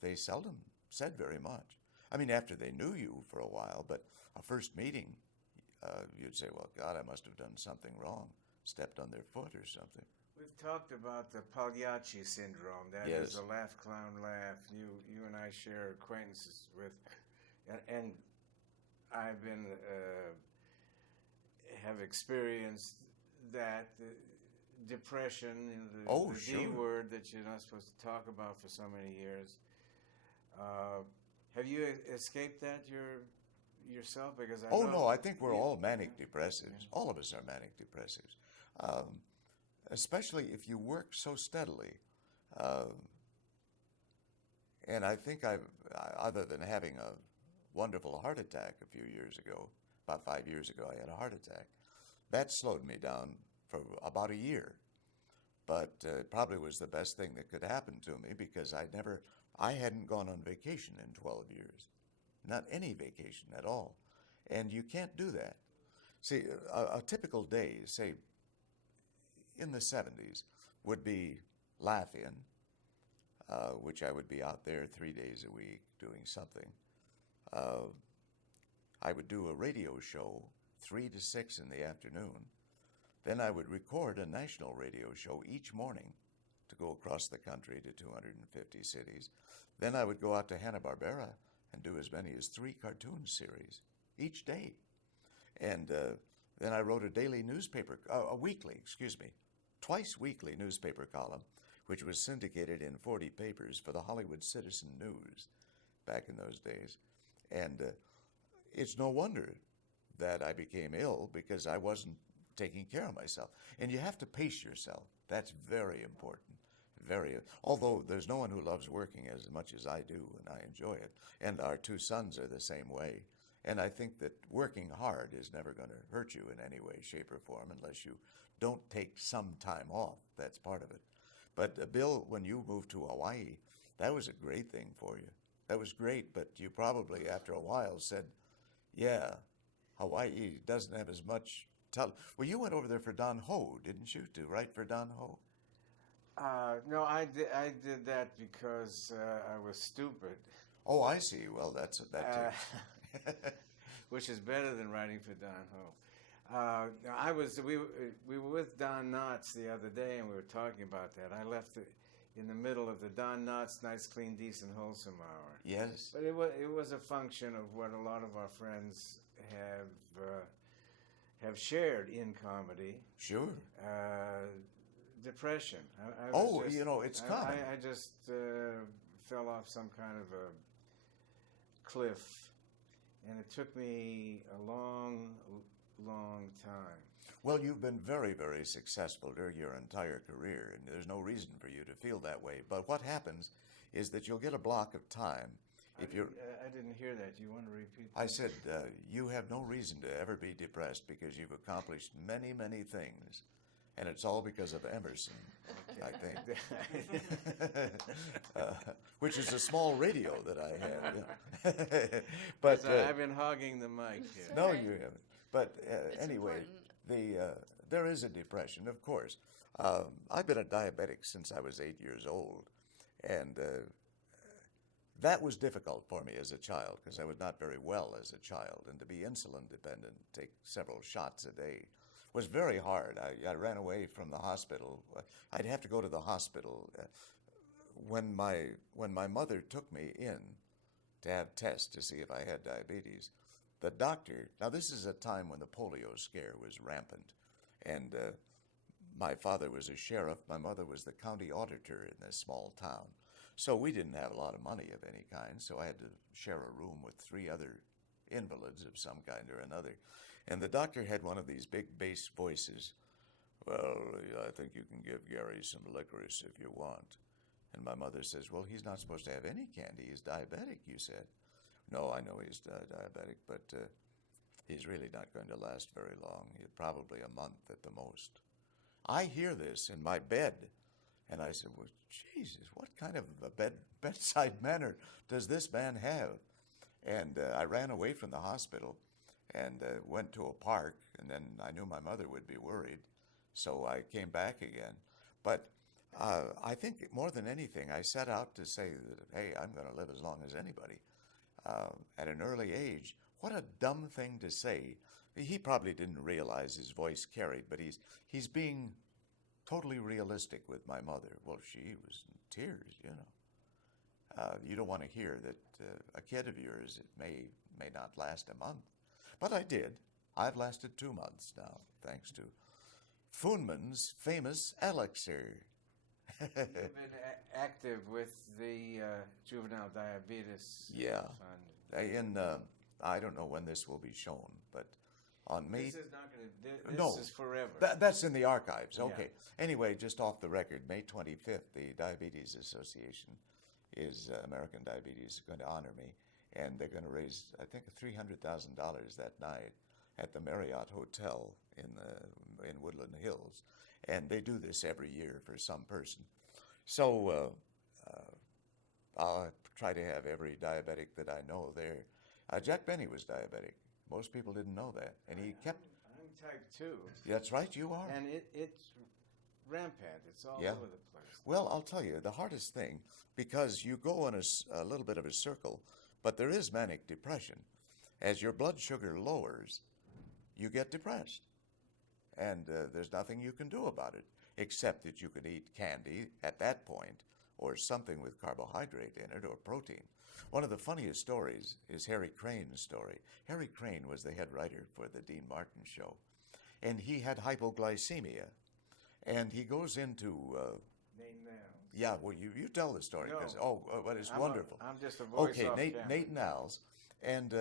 They seldom said very much. I mean, after they knew you for a while, but a first meeting, you'd say, well, God, I must have done something wrong, stepped on their foot or something. We've talked about the Pagliacci syndrome. That Yes. is a laugh, clown, laugh. You and I share acquaintances with, and I've been have experienced that depression, Oh, the D sure. word that you're not supposed to talk about for so many years. Have you escaped that yourself? Because I Oh, know no, I think we're you- all manic depressives. All of us are manic depressives. Especially if you work so steadily. And I think other than having a wonderful heart attack a few years ago, about 5 years ago, I had a heart attack. That slowed me down for about a year. But it probably was the best thing that could happen to me because I hadn't gone on vacation in 12 years. Not any vacation at all. And you can't do that. See, a typical day, say, in the 70s, would be Laugh-In, which I would be out there 3 days a week doing something. I would do a radio show 3 to 6 in the afternoon. Then I would record a national radio show each morning to go across the country to 250 cities. Then I would go out to Hanna-Barbera and do as many as 3 cartoon series each day. And then I wrote a weekly, twice weekly newspaper column, which was syndicated in 40 papers for the Hollywood Citizen News back in those days. And it's no wonder that I became ill because I wasn't taking care of myself. And you have to pace yourself. That's very important. Although there's no one who loves working as much as I do, and I enjoy it. And our 2 sons are the same way. And I think that working hard is never going to hurt you in any way, shape, or form unless you don't take some time off. That's part of it. But Bill, when you moved to Hawaii, that was a great thing for you. That was great, but you probably, after a while, said, yeah, Hawaii doesn't have as much Well, you went over there for Don Ho, didn't you, to write for Don Ho? No, I did that because I was stupid. Oh, I see. Well, that too. Which is better than writing for Don Ho. We were with Don Knotts the other day, and we were talking about that. I left in the middle of the Don Knotts Nice, Clean, Decent, Wholesome Hour. Yes. But it was a function of what a lot of our friends have shared in comedy. Sure. Depression. It's common. I just fell off some kind of a cliff, and it took me a long, long time. Well, you've been very, very successful during your entire career, and there's no reason for you to feel that way. But what happens is that you'll get a block of time. I didn't hear that. You want to repeat that? I said you have no reason to ever be depressed because you've accomplished many, many things. And it's all because of Emerson, I think. Which is a small radio that I have. Yeah. But I've been hogging the mic here. No, Okay. you haven't. But It's anyway, important. there is a depression, of course. I've been a diabetic since I was 8 years old. And that was difficult for me as a child because I was not very well as a child. And to be insulin dependent, take several shots a day, was very hard. I ran away from the hospital. I'd have to go to the hospital. When my mother took me in to have tests to see if I had diabetes, the doctor, now this is a time when the polio scare was rampant, and my father was a sheriff. My mother was the county auditor in this small town. So we didn't have a lot of money of any kind, so I had to share a room with 3 other invalids of some kind or another. And the doctor had one of these big bass voices. Well, I think you can give Gary some licorice if you want. And my mother says, well, he's not supposed to have any candy. He's diabetic, you said. No, I know he's diabetic, but he's really not going to last very long. Probably a month at the most. I hear this in my bed, and I said, well, Jesus, what kind of a bedside manner does this man have? And I ran away from the hospital and went to a park, and then I knew my mother would be worried, so I came back again. But I think more than anything, I set out to say that, hey, I'm going to live as long as anybody. At an early age, what a dumb thing to say. He probably didn't realize his voice carried, but he's being totally realistic with my mother. Well, she was in tears, you know. You don't want to hear that a kid of yours, it may not last a month. But I did. I've lasted 2 months now, thanks to Funman's famous elixir. You've been active with the Juvenile Diabetes Yeah. Fund. I don't know when this will be shown, but on May... This is not going to... This No. is forever. That's in the archives. Okay. Yeah. Anyway, just off the record, May 25th, the Diabetes Association American Diabetes is going to honor me, and they're going to raise, I think, $300,000 that night at the Marriott Hotel in Woodland Hills, and they do this every year for some person. So I'll try to have every diabetic that I know there. Jack Benny was diabetic. Most people didn't know that, and he kept... I'm type 2. That's right, you are. And it's rampant. It's all Yeah. over the place. Well, I'll tell you, the hardest thing, because you go in a little bit of a circle, but there is manic depression. As your blood sugar lowers, you get depressed. And there's nothing you can do about it, except that you can eat candy at that point, or something with carbohydrate in it, or protein. One of the funniest stories is Harry Crane's story. Harry Crane was the head writer for the Dean Martin show, and he had hypoglycemia. And he goes into... Name now. Yeah, well, you tell the story, because, No. but it's wonderful. I'm just a voice Okay, off Nate Niles, and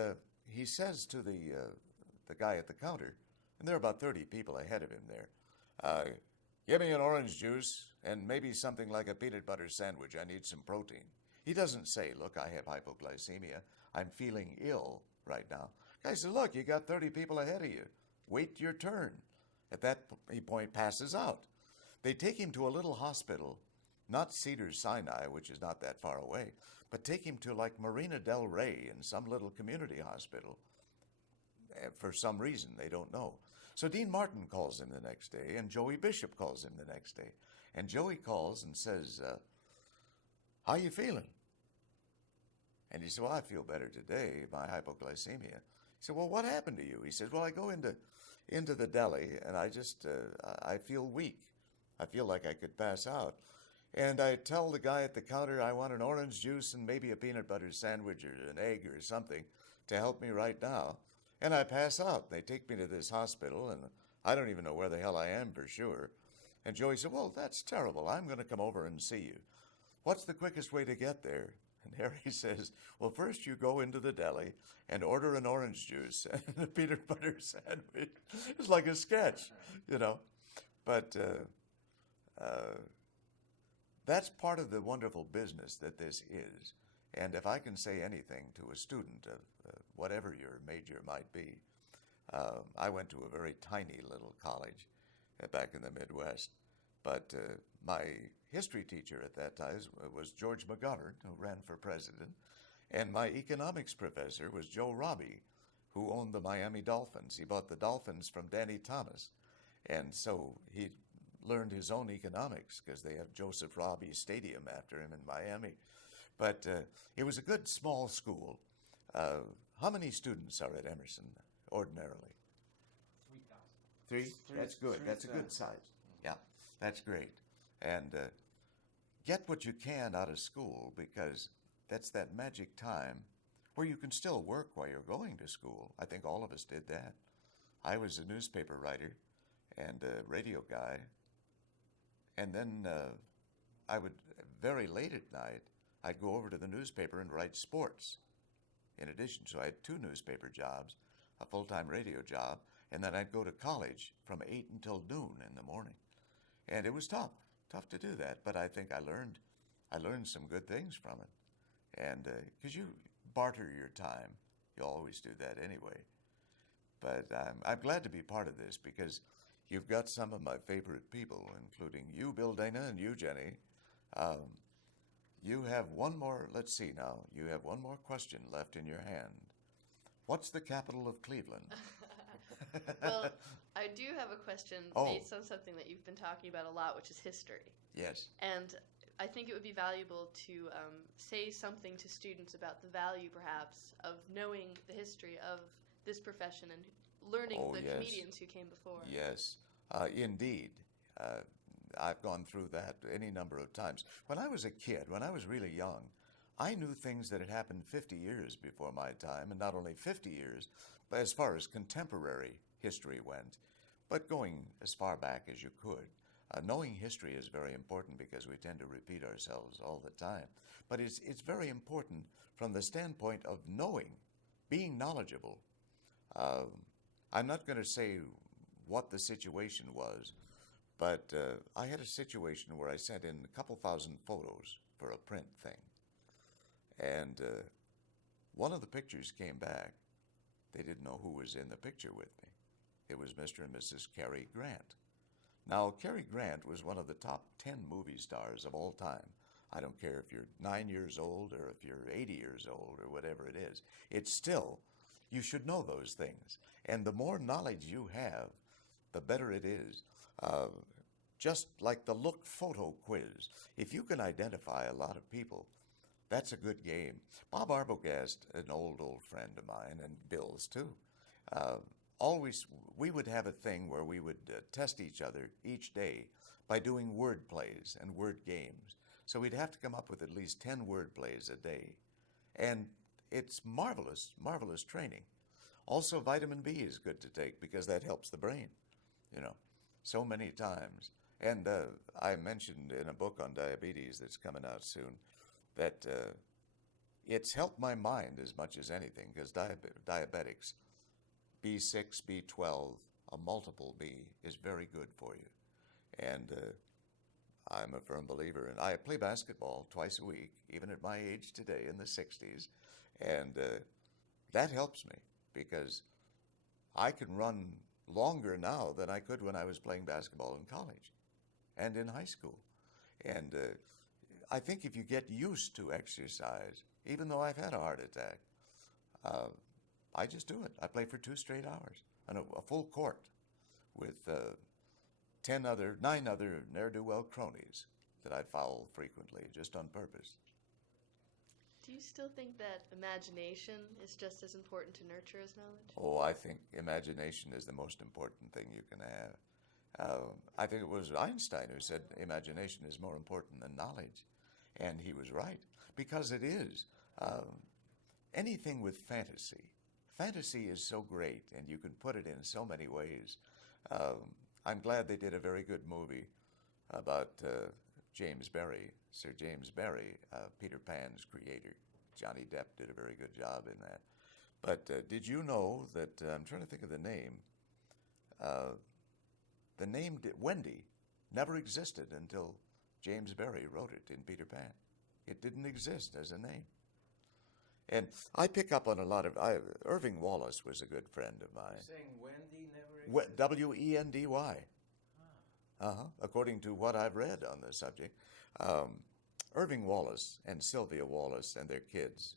he says to the guy at the counter, and there are about 30 people ahead of him there, give me an orange juice and maybe something like a peanut butter sandwich. I need some protein. He doesn't say, look, I have hypoglycemia. I'm feeling ill right now. Guy says, look, you got 30 people ahead of you. Wait your turn. At that point, passes out. They take him to a little hospital, not Cedars-Sinai, which is not that far away, but take him to like Marina Del Rey in some little community hospital. For some reason, they don't know. So Dean Martin calls him the next day, and Joey Bishop calls him the next day. And Joey calls and says, how you feeling? And he said, well, I feel better today, my hypoglycemia. He said, well, what happened to you? He says, well, I go into the deli, and I feel weak. I feel like I could pass out. And I tell the guy at the counter I want an orange juice and maybe a peanut butter sandwich or an egg or something to help me right now. And I pass out. They take me to this hospital, and I don't even know where the hell I am for sure. And Joey said, well, that's terrible. I'm going to come over and see you. What's the quickest way to get there? And Harry says, well, first you go into the deli and order an orange juice and a peanut butter sandwich. It's like a sketch, you know. But that's part of the wonderful business that this is. And if I can say anything to a student of whatever your major might be, I went to a very tiny little college back in the Midwest. But my history teacher at that time was George McGovern, who ran for president. And my economics professor was Joe Robbie, who owned the Miami Dolphins. He bought the Dolphins from Danny Thomas. And so he learned his own economics because they have Joseph Robbie Stadium after him in Miami. But it was a good small school. How many students are at Emerson ordinarily? 3,000. 3? That's good. That's a good size. Yeah, that's great. And get what you can out of school, because that's that magic time where you can still work while you're going to school. I think all of us did that. I was a newspaper writer and a radio guy And then I would, very late at night, I'd go over to the newspaper and write sports in addition. So I had 2 newspaper jobs, a full-time radio job, and then I'd go to college from 8 until noon in the morning. And it was tough to do that, but I think I learned some good things from it. And because you barter your time, you always do that anyway. But I'm glad to be part of this because you've got some of my favorite people, including you, Bill Dana, and you, Jenny. You have one more, let's see now, you have one more question left in your hand. What's the capital of Cleveland? Well, I do have a question based on something that you've been talking about a lot, which is history. Yes. And I think it would be valuable to say something to students about the value, perhaps, of knowing the history of this profession and learning the comedians who came before. Yes, indeed. I've gone through that any number of times. When I was a kid, when I was really young, I knew things that had happened 50 years before my time, and not only 50 years, but as far as contemporary history went, but going as far back as you could. Knowing history is very important because we tend to repeat ourselves all the time. But it's very important from the standpoint of knowing, being knowledgeable. I'm not going to say what the situation was, but I had a situation where I sent in a couple thousand photos for a print thing. And one of the pictures came back. They didn't know who was in the picture with me. It was Mr. and Mrs. Cary Grant. Now, Cary Grant was one of the top 10 movie stars of all time. I don't care if you're 9 years old or if you're 80 years old or whatever it is. It's still, you should know those things. And the more knowledge you have, the better it is. Just like the look photo quiz. If you can identify a lot of people, that's a good game. Bob Arbogast, an old friend of mine, and Bill's too, we would have a thing where we would test each other each day by doing word plays and word games. So we'd have to come up with at least 10 word plays a day. And it's marvelous, marvelous training. Also, vitamin B is good to take because that helps the brain, so many times. And I mentioned in a book on diabetes that's coming out soon that it's helped my mind as much as anything because diabetics, B6, B12, a multiple B is very good for you. And I'm a firm believer, and I play basketball twice a week, even at my age today in the 60s, and that helps me because I can run longer now than I could when I was playing basketball in college and in high school. And I think if you get used to exercise, even though I've had a heart attack, I just do it. I play for 2 straight hours on a full court with 9 other ne'er-do-well cronies that I foul frequently, just on purpose. Do you still think that imagination is just as important to nurture as knowledge? Oh, I think imagination is the most important thing you can have. I think it was Einstein who said imagination is more important than knowledge. And he was right, because it is. Anything with fantasy. Fantasy is so great, and you can put it in so many ways. I'm glad they did a very good movie about James Barrie, Sir James Barrie, Peter Pan's creator. Johnny Depp did a very good job in that. But did you know that, I'm trying to think of the name, Wendy never existed until James Barrie wrote it in Peter Pan. It didn't exist as a name. And I pick up on a lot of, Irving Wallace was a good friend of mine. You're saying Wendy never existed? Wendy. According to what I've read on the subject. Irving Wallace and Sylvia Wallace and their kids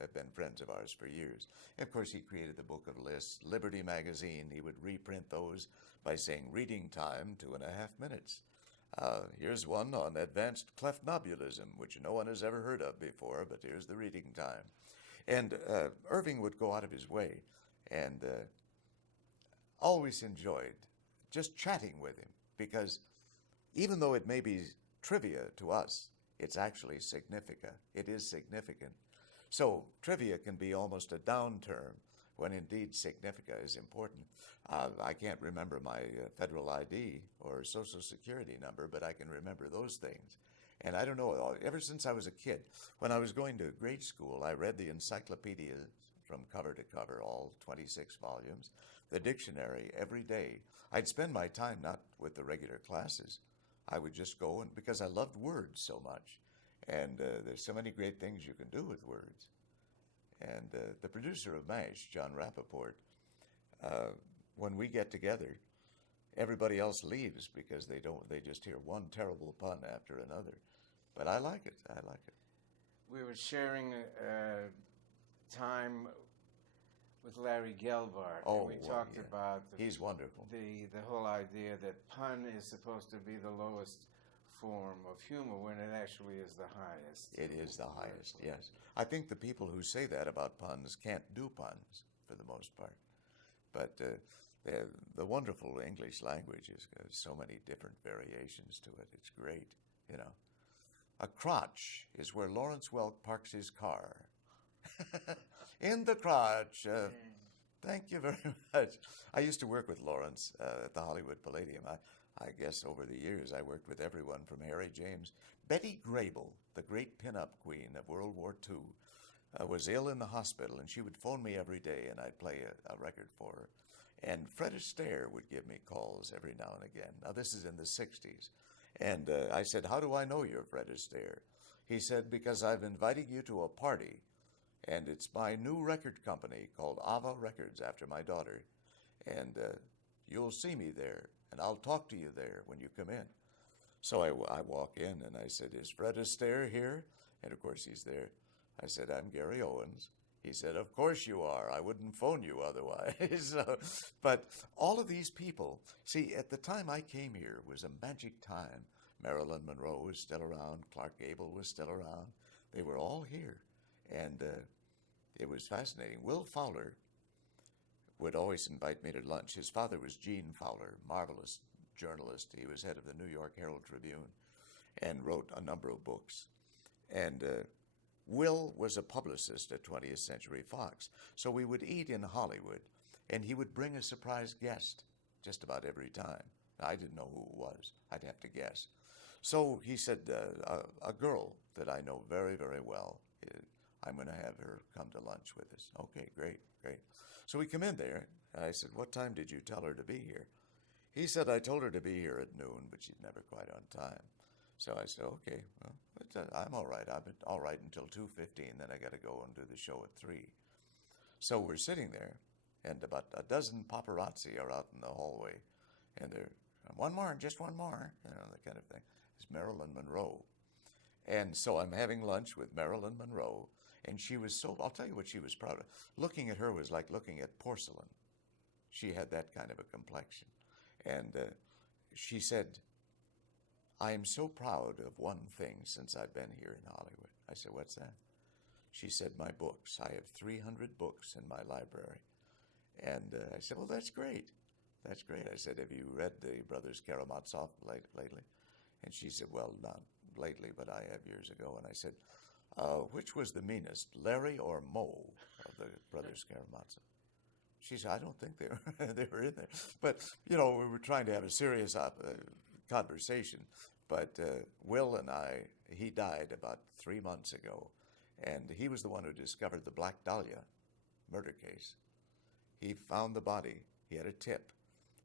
have been friends of ours for years. Of course, he created the Book of Lists, Liberty Magazine. He would reprint those by saying reading time 2.5 minutes. Here's one on advanced cleft nobulism, which no one has ever heard of before, but here's the reading time. And Irving would go out of his way and always enjoyed just chatting with him, because even though it may be trivia to us, it's actually significant. It is significant. So trivia can be almost a down term when indeed significa is important. I can't remember my federal ID or social security number, but I can remember those things. And I don't know, ever since I was a kid, when I was going to grade school, I read the encyclopedia from cover to cover, all 26 volumes, the dictionary every day. I'd spend my time not with the regular classes. I would just go, and because I loved words so much. And there's so many great things you can do with words. And the producer of MASH, John Rappaport, when we get together, everybody else leaves because they just hear one terrible pun after another. But I like it. We were sharing time with Larry Gelbart. Oh, and we well, talked yeah. about He's wonderful. the whole idea that pun is supposed to be the lowest form of humor when it actually is the highest. It is the highest, yes. I think the people who say that about puns can't do puns for the most part. But the wonderful English language has so many different variations to it. It's great, you know. A crotch is where Lawrence Welk parks his car. In the crotch. Thank you very much. I used to work with Lawrence at the Hollywood Palladium. I guess over the years I worked with everyone from Harry James. Betty Grable, the great pin-up queen of World War II, was ill in the hospital, and she would phone me every day, and I'd play a record for her. And Fred Astaire would give me calls every now and again. Now, this is in the 60s. And I said, "How do I know you're Fred Astaire?" He said, "Because I've invited you to a party, and it's my new record company called Ava Records after my daughter. And you'll see me there, and I'll talk to you there when you come in." So I walk in, and I said, "Is Fred Astaire here?" And, of course, he's there. I said, "I'm Gary Owens." He said, "Of course you are. I wouldn't phone you otherwise." But all of these people, see, at the time I came here was a magic time. Marilyn Monroe was still around. Clark Gable was still around. They were all here. And it was fascinating. Will Fowler would always invite me to lunch. His father was Gene Fowler, marvelous journalist. He was head of the New York Herald Tribune and wrote a number of books. And Will was a publicist at 20th Century Fox. So we would eat in Hollywood, and he would bring a surprise guest just about every time. I didn't know who it was. I'd have to guess. So he said, a girl that I know very, very well, I'm going to have her come to lunch with us. Okay, great. So we come in there, and I said, "What time did you tell her to be here?" He said, "I told her to be here at noon, but she's never quite on time." So I said, "Okay, well, I'm all right. I've been all right until 2:15, then I got to go and do the show at 3. So we're sitting there, and about a dozen paparazzi are out in the hallway, and they're, "One more, just one more," that kind of thing. It's Marilyn Monroe. And so I'm having lunch with Marilyn Monroe, and she was I'll tell you what she was proud of. Looking at her was like looking at porcelain. She had that kind of a complexion. And she said, "I am so proud of one thing since I've been here in Hollywood." I said, "What's that?" She said, "My books. I have 300 books in my library." And I said, "Well, that's great. That's great." I said, "Have you read the Brothers Karamazov lately?" And she said, "Well, not lately, but I have years ago." And I said, "Which was the meanest, Larry or Moe of the Brothers Karamazov?" She said, "I don't think they were in there." But, we were trying to have a serious conversation. But Will and he died about 3 months ago, and he was the one who discovered the Black Dahlia murder case. He found the body. He had a tip,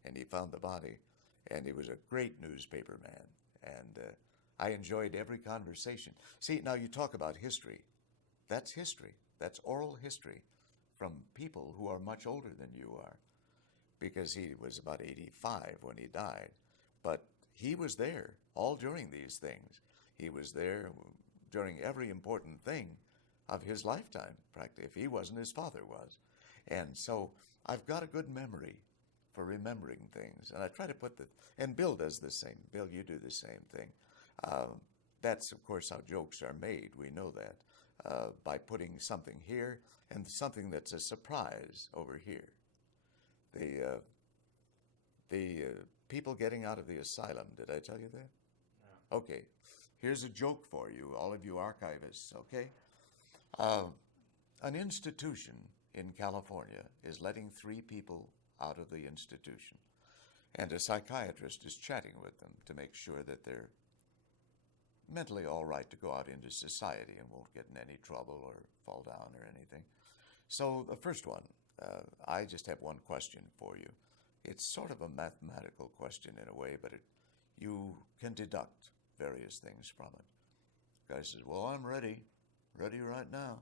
and he found the body, and he was a great newspaper man. And I enjoyed every conversation. See, now you talk about history. That's history. That's oral history from people who are much older than you are, because he was about 85 when he died. But he was there all during these things. He was there during every important thing of his lifetime, practically. If he wasn't, his father was. And so I've got a good memory for remembering things. And I try to and Bill does the same. Bill, you do the same thing. That's, of course, how jokes are made. We know that. By putting something here and something that's a surprise over here. The people getting out of the asylum, did I tell you that? No. Okay. Here's a joke for you, all of you archivists, okay? An institution in California is letting 3 people out of the institution, and a psychiatrist is chatting with them to make sure that they're mentally all right to go out into society and won't get in any trouble or fall down or anything. So the first one, I just have one question for you. It's sort of a mathematical question in a way, but you can deduct various things from it. The guy says, well, I'm ready right now.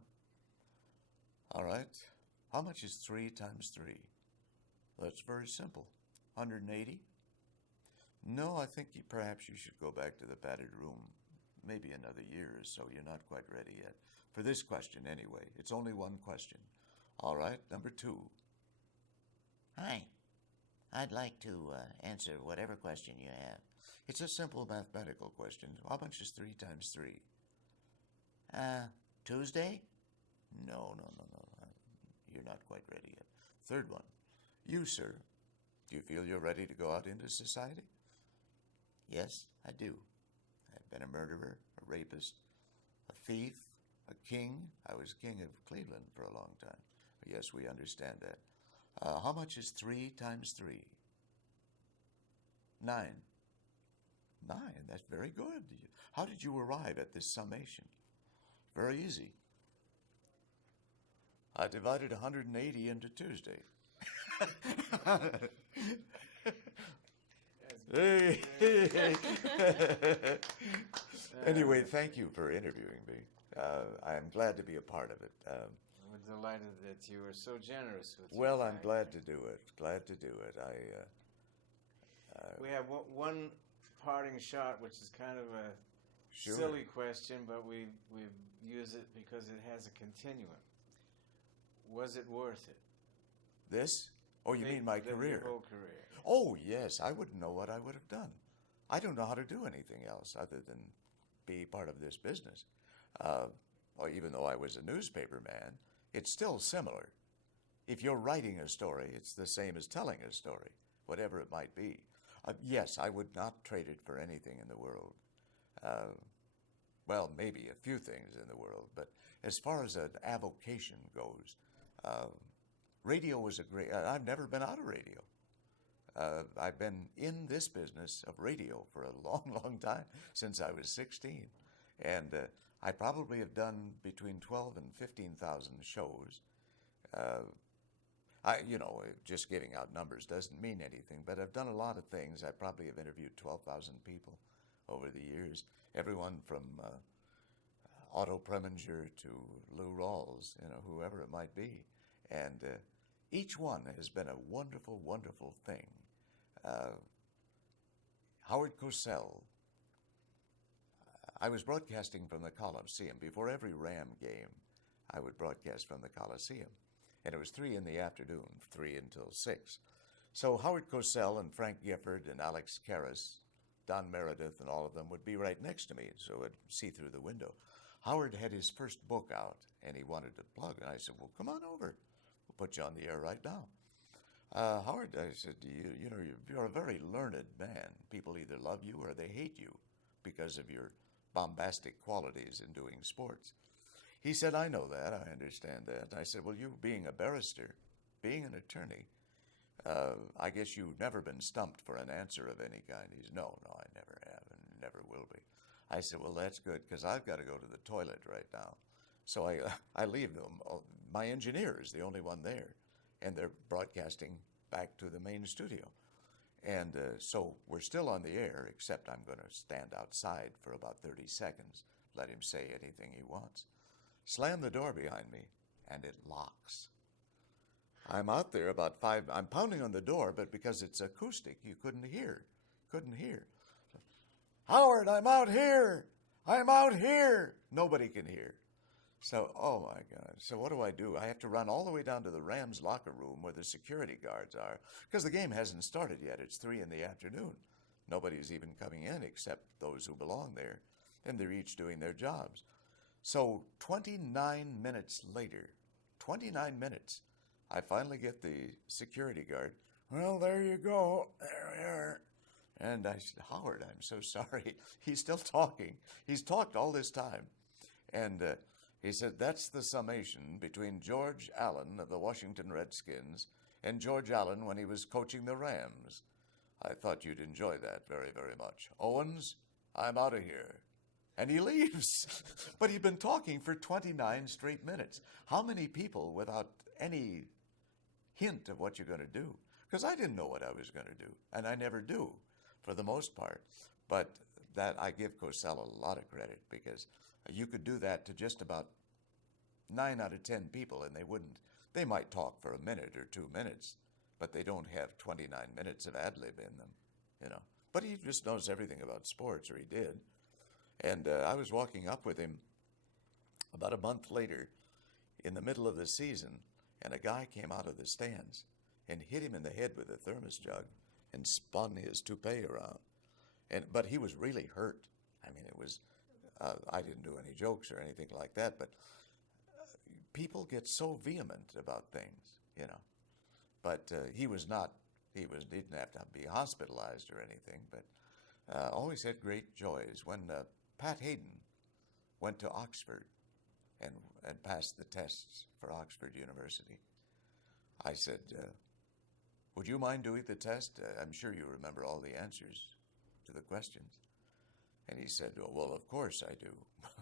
All right, how much is 3 times 3? That's very simple. 180? No, I think perhaps you should go back to the padded room. Maybe another year or so. You're not quite ready yet. For this question, anyway. It's only one question. All right, number 2. Hi. I'd like to answer whatever question you have. It's a simple mathematical question. How much is 3 times 3? Tuesday? No. You're not quite ready yet. Third one. You, sir, do you feel you're ready to go out into society? Yes, I do. I've been a murderer, a rapist, a thief, a king. I was king of Cleveland for a long time. Yes, we understand that. How much is 3 times 3? 9. 9, that's very good. How did you arrive at this summation? Very easy. I divided 180 into Tuesday. Hey. Anyway, thank you for interviewing me. I am glad to be a part of it. We're delighted that you were so generous with your Well, I'm time. glad to do it. Glad to do it. We have one parting shot, which is kind of a Sure. silly question, but we use it because it has a continuum. Was it worth it? This? Oh, you mean my Your career? whole career. Oh, yes. I wouldn't know what I would have done. I don't know how to do anything else other than be part of this business. Or even though I was a newspaper man, it's still similar. If you're writing a story, it's the same as telling a story, whatever it might be. Yes, I would not trade it for anything in the world. Well, maybe a few things in the world, but as far as an avocation goes, radio was a great... I've never been out of radio. I've been in this business of radio for a long, long time, since I was 16. And I probably have done between 12 and 15,000 shows. Just giving out numbers doesn't mean anything, but I've done a lot of things. I probably have interviewed 12,000 people over the years, everyone from Otto Preminger to Lou Rawls, whoever it might be. And each one has been a wonderful, wonderful thing. Howard Cosell. I was broadcasting from the Coliseum. Before every Ram game, I would broadcast from the Coliseum. And it was 3 in the afternoon, 3 until 6. So Howard Cosell and Frank Gifford and Alex Karras, Don Meredith and all of them would be right next to me, so I'd see through the window. Howard had his first book out, and he wanted to plug. And I said, well, come on over. We'll put you on the air right now. Howard, I said, you're a very learned man. People either love you or they hate you because of your bombastic qualities in doing sports. He said, I know that. I understand that. I said, well, you being a barrister, being an attorney, I guess you've never been stumped for an answer of any kind. He said, no, I never have and never will be. I said, well, that's good because I've got to go to the toilet right now. So I leave them. My engineer is the only one there, and they're broadcasting back to the main studio. And so we're still on the air, except I'm going to stand outside for about 30 seconds, let him say anything he wants. Slam the door behind me, and it locks. I'm out there about 5, I'm pounding on the door, but because it's acoustic, you couldn't hear. Howard, I'm out here! I'm out here! Nobody can hear. So, oh my God. So what do? I have to run all the way down to the Rams locker room where the security guards are, because the game hasn't started yet. It's 3 in the afternoon. Nobody's even coming in except those who belong there, and they're each doing their jobs. So 29 minutes later, 29 minutes, I finally get the security guard. Well, there you go. There we are. And I said, Howard, I'm so sorry. He's still talking. He's talked all this time. And He said, that's the summation between George Allen of the Washington Redskins and George Allen when he was coaching the Rams. I thought you'd enjoy that very, very much. Owens, I'm out of here. And he leaves. But he'd been talking for 29 straight minutes. How many people without any hint of what you're going to do? Because I didn't know what I was going to do, and I never do for the most part. But that I give Cosell a lot of credit, because you could do that to just about 9 out of 10 people, and they might talk for a minute or 2 minutes, but they don't have 29 minutes of ad lib in them, you know. But he just knows everything about sports, or he did. And I was walking up with him about a month later in the middle of the season, and a guy came out of the stands and hit him in the head with a thermos jug and spun his toupee around. But he was really hurt. I mean, it was, I didn't do any jokes or anything like that, but people get so vehement about things, you know. But he didn't have to be hospitalized or anything, but always had great joys. When Pat Hayden went to Oxford and passed the tests for Oxford University, I said, would you mind doing the test? I'm sure you remember all the answers to the questions. And he said, oh, well, of course I do.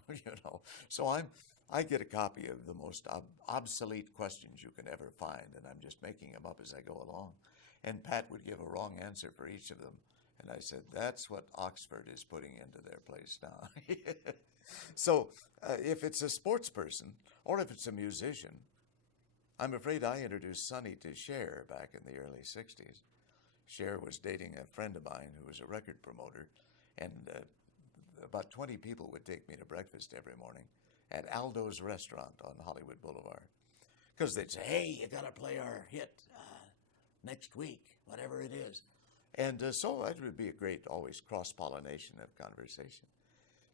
You know, so I get a copy of the most obsolete questions you can ever find, and I'm just making them up as I go along. And Pat would give a wrong answer for each of them. And I said, that's what Oxford is putting into their place now. So if it's a sports person or if it's a musician, I'm afraid I introduced Sonny to Cher back in the early 60s. Cher was dating a friend of mine who was a record promoter, and about 20 people would take me to breakfast every morning at Aldo's restaurant on Hollywood Boulevard. Because they'd say, hey, you got to play our hit next week, whatever it is. And so it would be a great, always cross-pollination of conversation.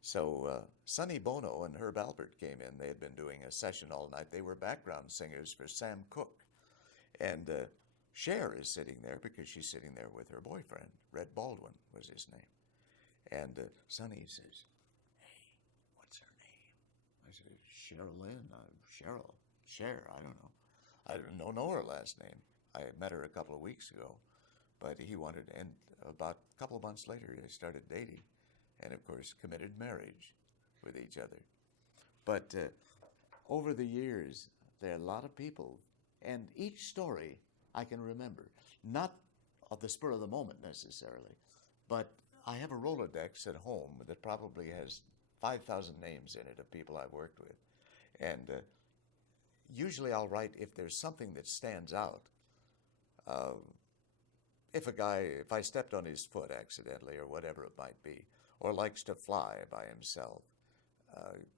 So Sonny Bono and Herb Alpert came in. They had been doing a session all night. They were background singers for Sam Cooke. And Cher is sitting there because she's sitting there with her boyfriend. Red Baldwin was his name. And Sonny says, hey, what's her name? I said, Sherilyn, Cheryl, Cher, I don't know. I don't know her last name. I met her a couple of weeks ago. But he wanted, and about a couple of months later, they started dating, and of course committed marriage with each other. But over the years, there are a lot of people, and each story I can remember, not of the spur of the moment necessarily, but I have a Rolodex at home that probably has 5,000 names in it of people I've worked with. And usually I'll write if there's something that stands out. If I stepped on his foot accidentally or whatever it might be, or likes to fly by himself,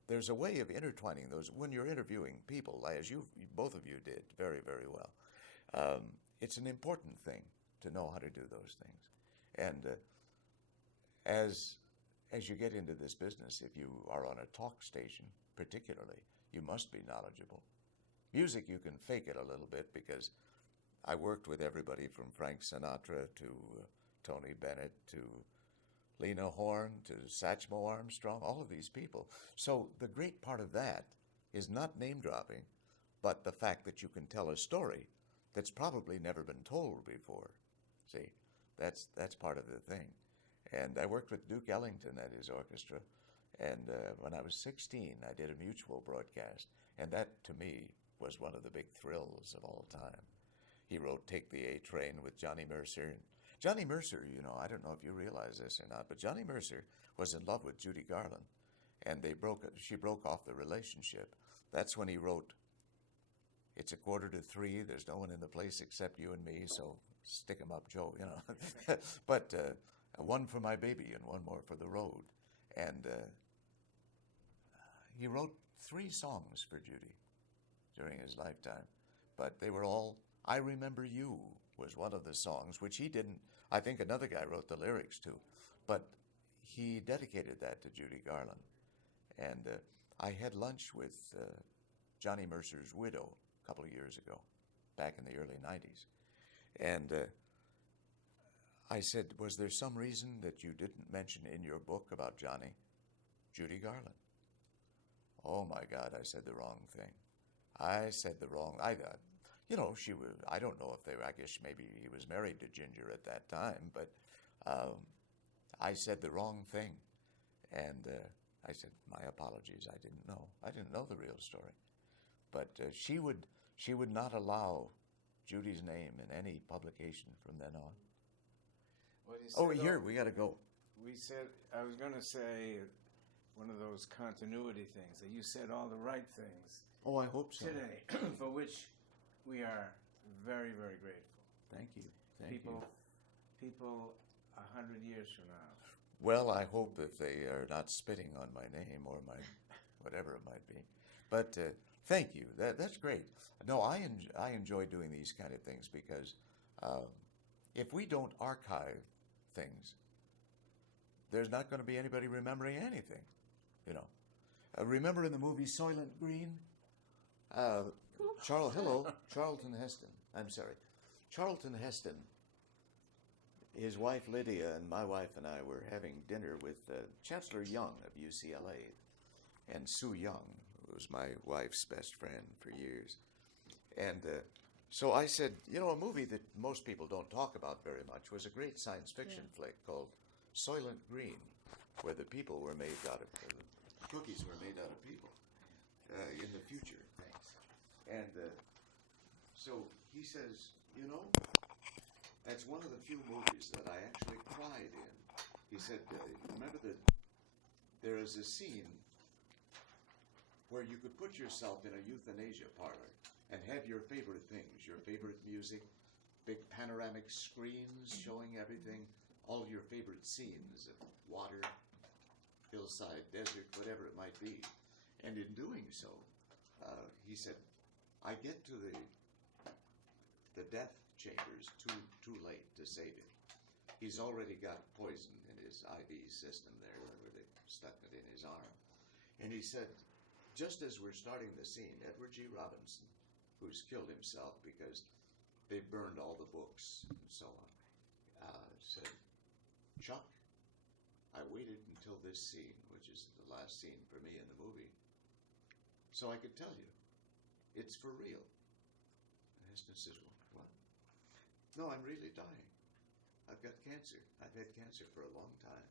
there's a way of intertwining those when you're interviewing people, as both of you did very, very well. It's an important thing to know how to do those things. And as you get into this business, if you are on a talk station particularly, you must be knowledgeable. Music, you can fake it a little bit, because I worked with everybody from Frank Sinatra to Tony Bennett to Lena Horne to Satchmo Armstrong, all of these people. So the great part of that is not name dropping, but the fact that you can tell a story that's probably never been told before. See, that's part of the thing. And I worked with Duke Ellington at his orchestra, and when I was 16, I did a mutual broadcast, and that, to me, was one of the big thrills of all time. He wrote Take the A Train with Johnny Mercer. Johnny Mercer, you know, I don't know if you realize this or not, but Johnny Mercer was in love with Judy Garland, and she broke off the relationship. That's when he wrote, it's 2:45, there's no one in the place except you and me, so stick 'em up, Joe, you know. But one for my baby and one more for the road. And he wrote 3 songs for Judy during his lifetime, but they were all, I Remember You was one of the songs, which he didn't, I think another guy wrote the lyrics to, but he dedicated that to Judy Garland. And I had lunch with Johnny Mercer's widow a couple of years ago, back in the early 90s. And I said, was there some reason that you didn't mention in your book about Johnny? Judy Garland. Oh my God, I said the wrong thing. I said the wrong. You know, she was. I don't know if they were. I guess maybe he was married to Ginger at that time, but I said the wrong thing, and I said my apologies. I didn't know. I didn't know the real story, but she would not allow Judy's name in any publication from then on. Well, you Oh, said here we got to go. We said, I was going to say one of those continuity things, that you said all the right things Oh, I hope so. today, for which we are very, very grateful. Thank you. Thank you. People 100 years from now. Well, I hope that they are not spitting on my name or my whatever it might be. But thank you. That's great. No, I enjoy doing these kind of things because if we don't archive things, there's not going to be anybody remembering anything. You know. Remember in the movie Soylent Green? Charlton Heston. I'm sorry. Charlton Heston. His wife Lydia and my wife and I were having dinner with Chancellor Young of UCLA and Sue Young, who was my wife's best friend for years. And so I said, you know, a movie that most people don't talk about very much was a great science fiction flick called Soylent Green, where the people were made out of, cookies were made out of people in the future. Thanks. And so he says, you know, that's one of the few movies that I actually cried in. He said, remember that there is a scene where you could put yourself in a euthanasia parlor and have your favorite things, your favorite music, big panoramic screens showing everything, all your favorite scenes of water, hillside, desert, whatever it might be. And in doing so, he said, I get to the death chambers too late to save him. He's already got poison in his IV system there where they stuck it in his arm. And he said, just as we're starting the scene, Edward G. Robinson, who's killed himself because they burned all the books and so on, said, Chuck, I waited until this scene, which is the last scene for me in the movie, so I could tell you, it's for real. And Heston says, what? No, I'm really dying. I've got cancer. I've had cancer for a long time.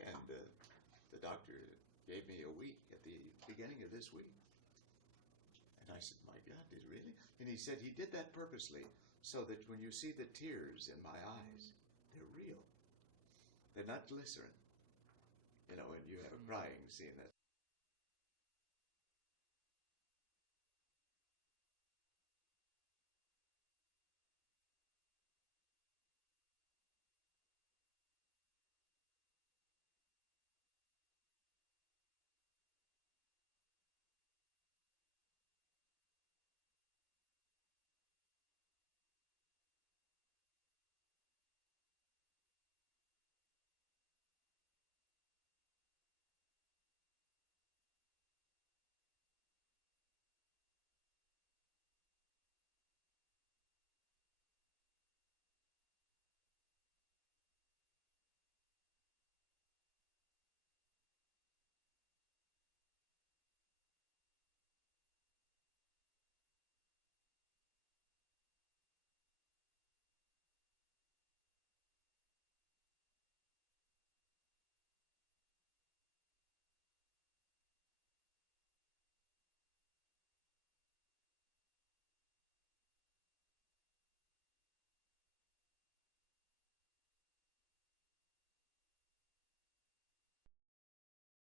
And the doctor gave me a week at the beginning of this week. And I said, my God, did he really? And he said he did that purposely so that when you see the tears in my eyes, they're real. They're not glycerin. You know, and you have a crying scene, that